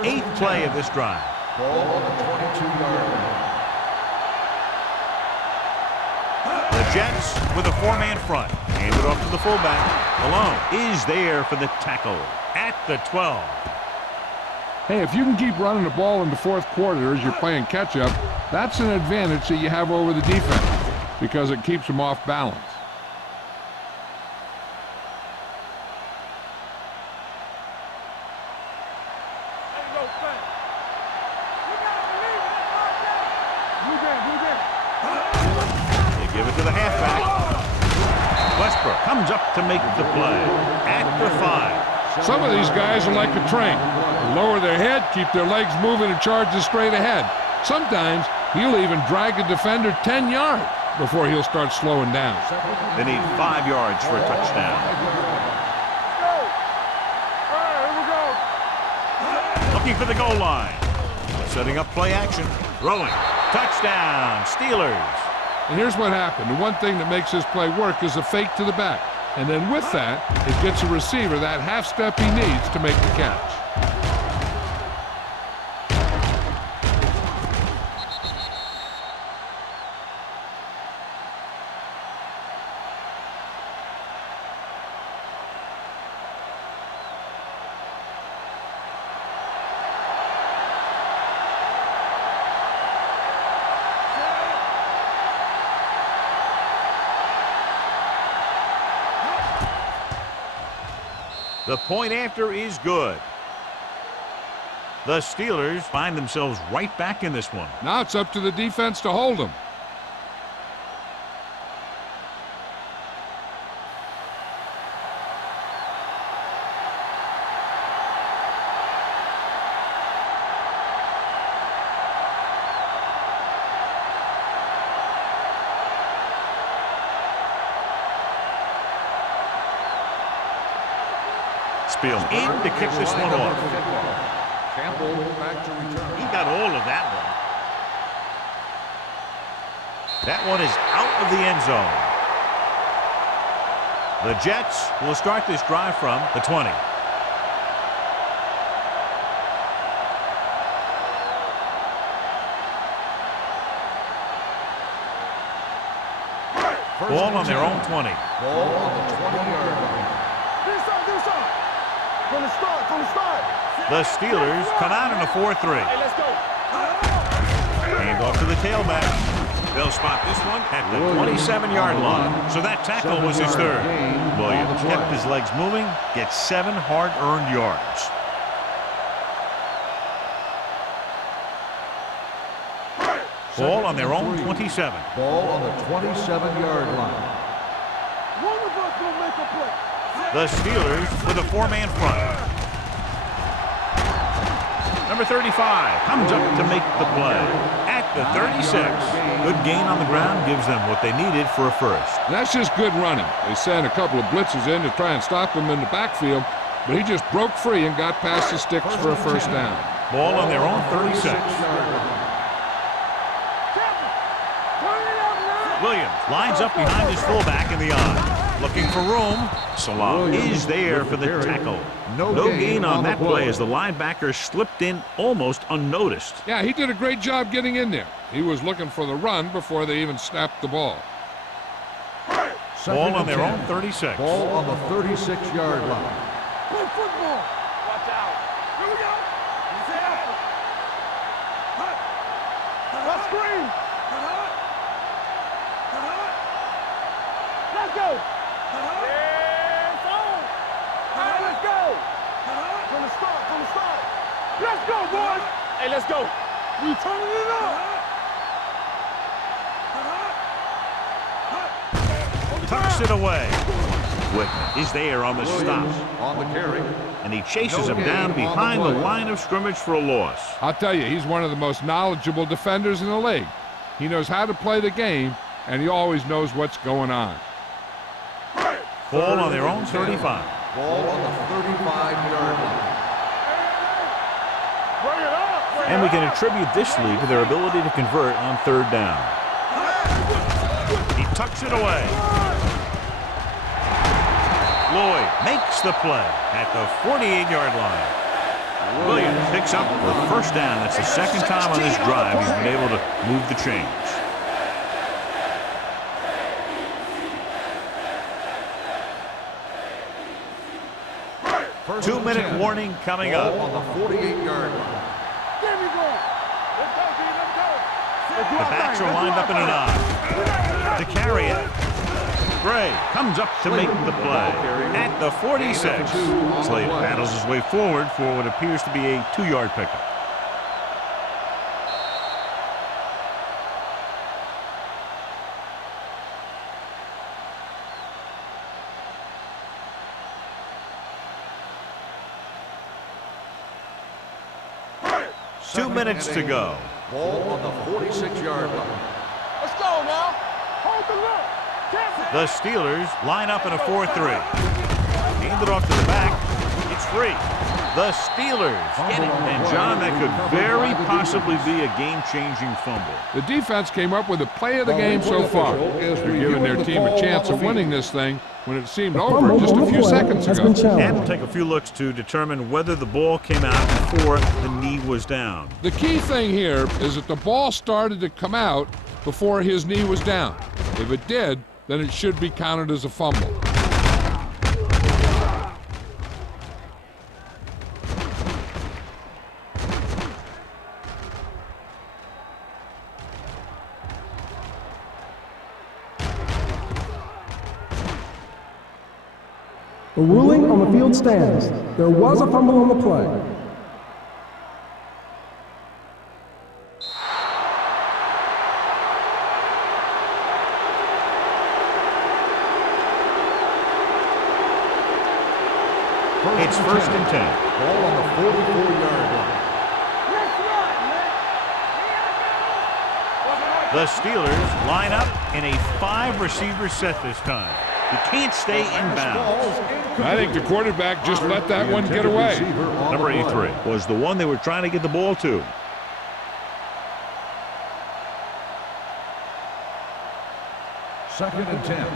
Eighth play of this drive. Ball on the 22-yard line. The Jets with a four-man front. Hand it off to the fullback. Malone is there for the tackle at the 12. Hey, if you can keep running the ball in the fourth quarter as you're playing catch-up, that's an advantage that you have over the defense because it keeps them off balance. They give it to the halfback. Westbrook comes up to make the play at the 5. Some of these guys are like a train. They lower their head, keep their legs moving, and charge straight ahead. Sometimes he'll even drag a defender 10 yards before he'll start slowing down. They need 5 yards for a touchdown. Looking for the goal line. Setting up play action. Throwing. Touchdown, Steelers. And here's what happened. The one thing that makes this play work is a fake to the back. And then with that, it gets a receiver that half step he needs to make the catch. The point after is good. The Steelers find themselves right back in this one. Now it's up to the defense to hold them. Spiel's in to kick this one off. Campbell back to return. He got all of that one. That one is out of the end zone. The Jets will start this drive from the 20. Ball on their own 20. Ball on the 20-yard line. From the start. The Steelers come out in a 4-3. Hey, let's go. Hand off to the tailback. They'll spot this one at the 27-yard line. So that tackle was his third. Williams kept his legs moving, gets 7 hard-earned yards. Ball on their own 27. Ball on the 27-yard line. One of us will make a play. The Steelers with a four-man front. Number 35 comes up to make the play at the 36. Good gain on the ground gives them what they needed for a first. That's just good running. They sent a couple of blitzes in to try and stop him in the backfield, but he just broke free and got past the sticks for a first down. Ball on their own 36. Williams lines up behind his fullback in the eye. Looking for room. Salah is there for the tackle. No gain on that play as the linebacker slipped in almost unnoticed. Yeah, he did a great job getting in there. He was looking for the run before they even snapped the ball. Ball on their own 36. Ball on the 36-yard line. Play football. Watch out. Here we go. Let's screen. Let's go. It's on. All right, let's go. From the start. Let's go, boys. Hey, let's go. We turning it up. Tucks it away. Whitman is there on the stop. On the carry. And he chases him down behind the line of scrimmage for a loss. I'll tell you, he's one of the most knowledgeable defenders in the league. He knows how to play the game, and he always knows what's going on. Ball on their own 35. Ball on the 35-yard line. And we can attribute this lead to their ability to convert on third down. He tucks it away. Lloyd makes the play at the 48-yard line. Williams picks up the first down. That's the second time on this drive he's been able to move the chains. 2-minute warning coming up. On the 48-yard line. There we go. Let's go, D. Let's go. The backs are lined up in an I. To carry it. Gray comes up to make the play at the 46. Slade battles his way forward for what appears to be a 2-yard pickup. Two minutes to go. Ball on the 46-yard line. Let's go now. Hold the look. The Steelers line up in a 4-3. Hand it off to the back. It's free. The Steelers get it. And, John, that could very possibly be a game-changing fumble. The defense came up with a play of the game so far. They're giving their team a chance of winning this thing when it seemed over just a few seconds ago. And we'll take a few looks to determine whether the ball came out before the knee was down. The key thing here is that the ball started to come out before his knee was down. If it did, then it should be counted as a fumble. The ruling on the field stands. There was a fumble on the play. It's 1st and 10. Ball on the 44-yard line. The Steelers line up in a 5-receiver set this time. You can't stay inbounds. I think the quarterback just let that one get away. Number 83 was the one they were trying to get the ball to. Second and 10.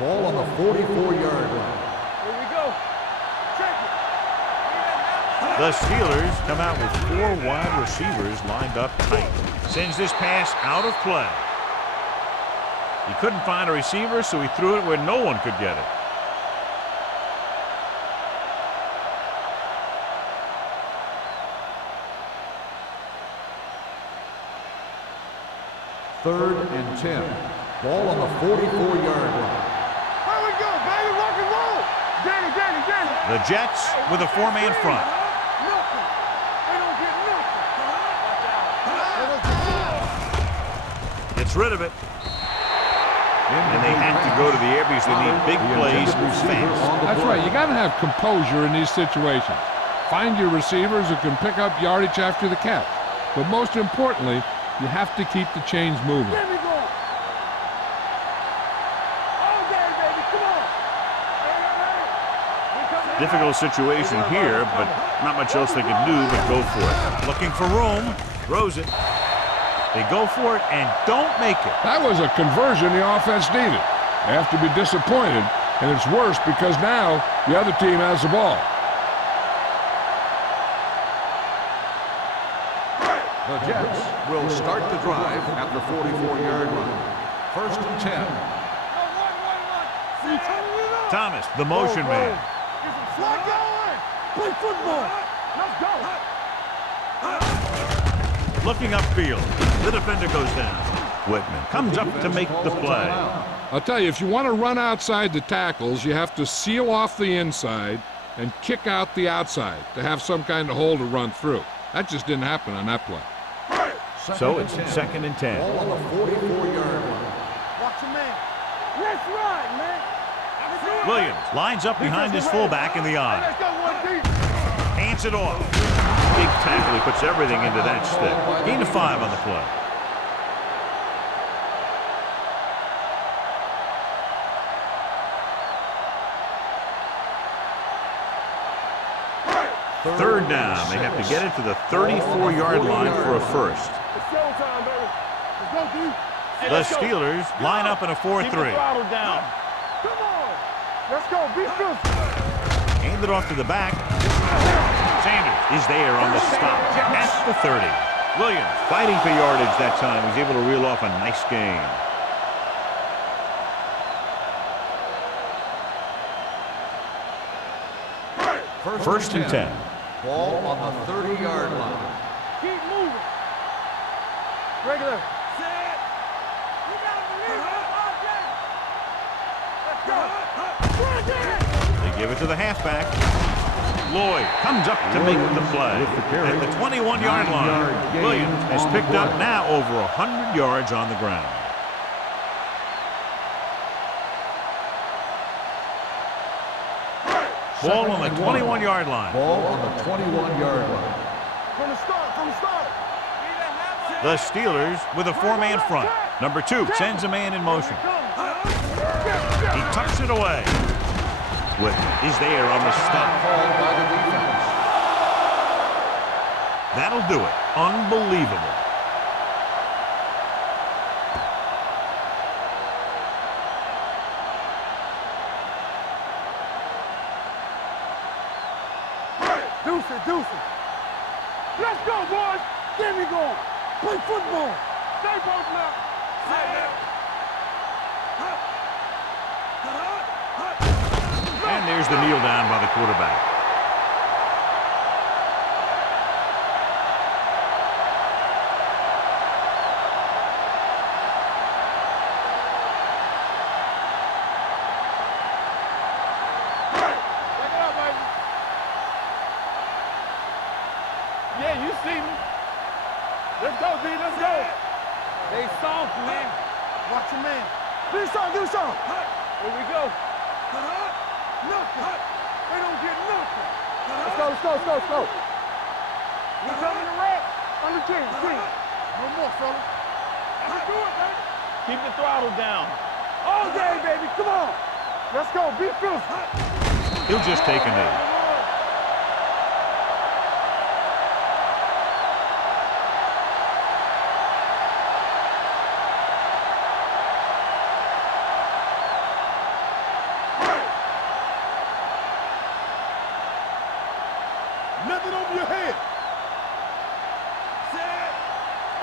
Ball on the 44-yard line. Here we go. Check it. The Steelers come out with 4 wide receivers lined up tight. Sends this pass out of play. He couldn't find a receiver, so he threw it where no one could get it. Third and 10. Ball on the 44-yard line. Here we go, baby. Rock and roll. Danny. The Jets with a 4-man front. Nothing. They don't get nothing. Gets rid of it. And they have to go to the air because they need big plays fast. That's right. You got to have composure in these situations. Find your receivers who can pick up yardage after the catch. But most importantly, you have to keep the chains moving. There we go. All day, baby. Come on. Hey. Difficult situation here, but not much else they can do but go for it. Looking for room. Throws it. They go for it and don't make it. That was a conversion the offense needed. They have to be disappointed, and it's worse because now the other team has the ball. The Jets will start the drive at the 44-yard line. First and 10. Thomas, the motion man. Slide going. Play football. Let's go. Looking upfield. The defender goes down. Whitman comes up to make the play. I'll tell you, if you want to run outside the tackles, you have to seal off the inside and kick out the outside to have some kind of hole to run through. That just didn't happen on that play. So it's 2nd and 10. Ball on the 44-yard line. Watch your man. Let's ride, man. Williams lines up behind his fullback in the eye. Let's go one deep. Hands it off. Big tackle. He puts everything into that stick. Gain of 5 on the play. Third down. They have to get it to the 34-yard line for a first. It's showtime, baby. Let's go, D. The Steelers line up in a 4-3. Keep the throttle down. Come on. Let's go. Be good. Hand it off to the back. Sanders is there on the stop at the 30. Williams fighting for yardage that time. He's able to reel off a nice gain. First and 10. Ball on the 30-yard line. Keep moving. Regular. Set. You gotta believe it. Let's go. They give it to the halfback. Lloyd comes up to make the play at the 21-yard line. Williams has picked up now over 100 yards on the ground. Ball on the 21-yard line. Ball on the 21-yard line. From the start, from the start. The Steelers with a four-man front. Number 2 sends a man in motion. He tucks it away. Whitman is there on the stop. Called by the defense. That'll do it. Unbelievable. Deuce it. Let's go, boys. Get me going. Play football. Stay both now. And there's the kneel down by the quarterback. Yeah, you see me. Let's go, D. Let's go. They soft, man. Watch your man. Do something. Here we go. Nothing. They don't get nothing. Let's go. We coming to wrap. Under 10. No more, fella. Let's do it, baby. Keep the throttle down. All day, baby. Come on. Let's go. Be filthy. He'll just take a knee. Nothing over your head. Set.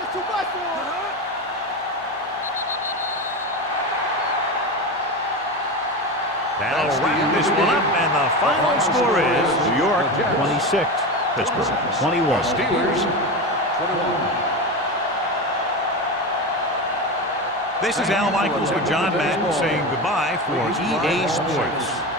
It's too much for him. That'll wrap this one up, and the final score is New York 26, Pittsburgh 21. Steelers 21. This is Al Michaels with John Madden saying goodbye for EA Sports.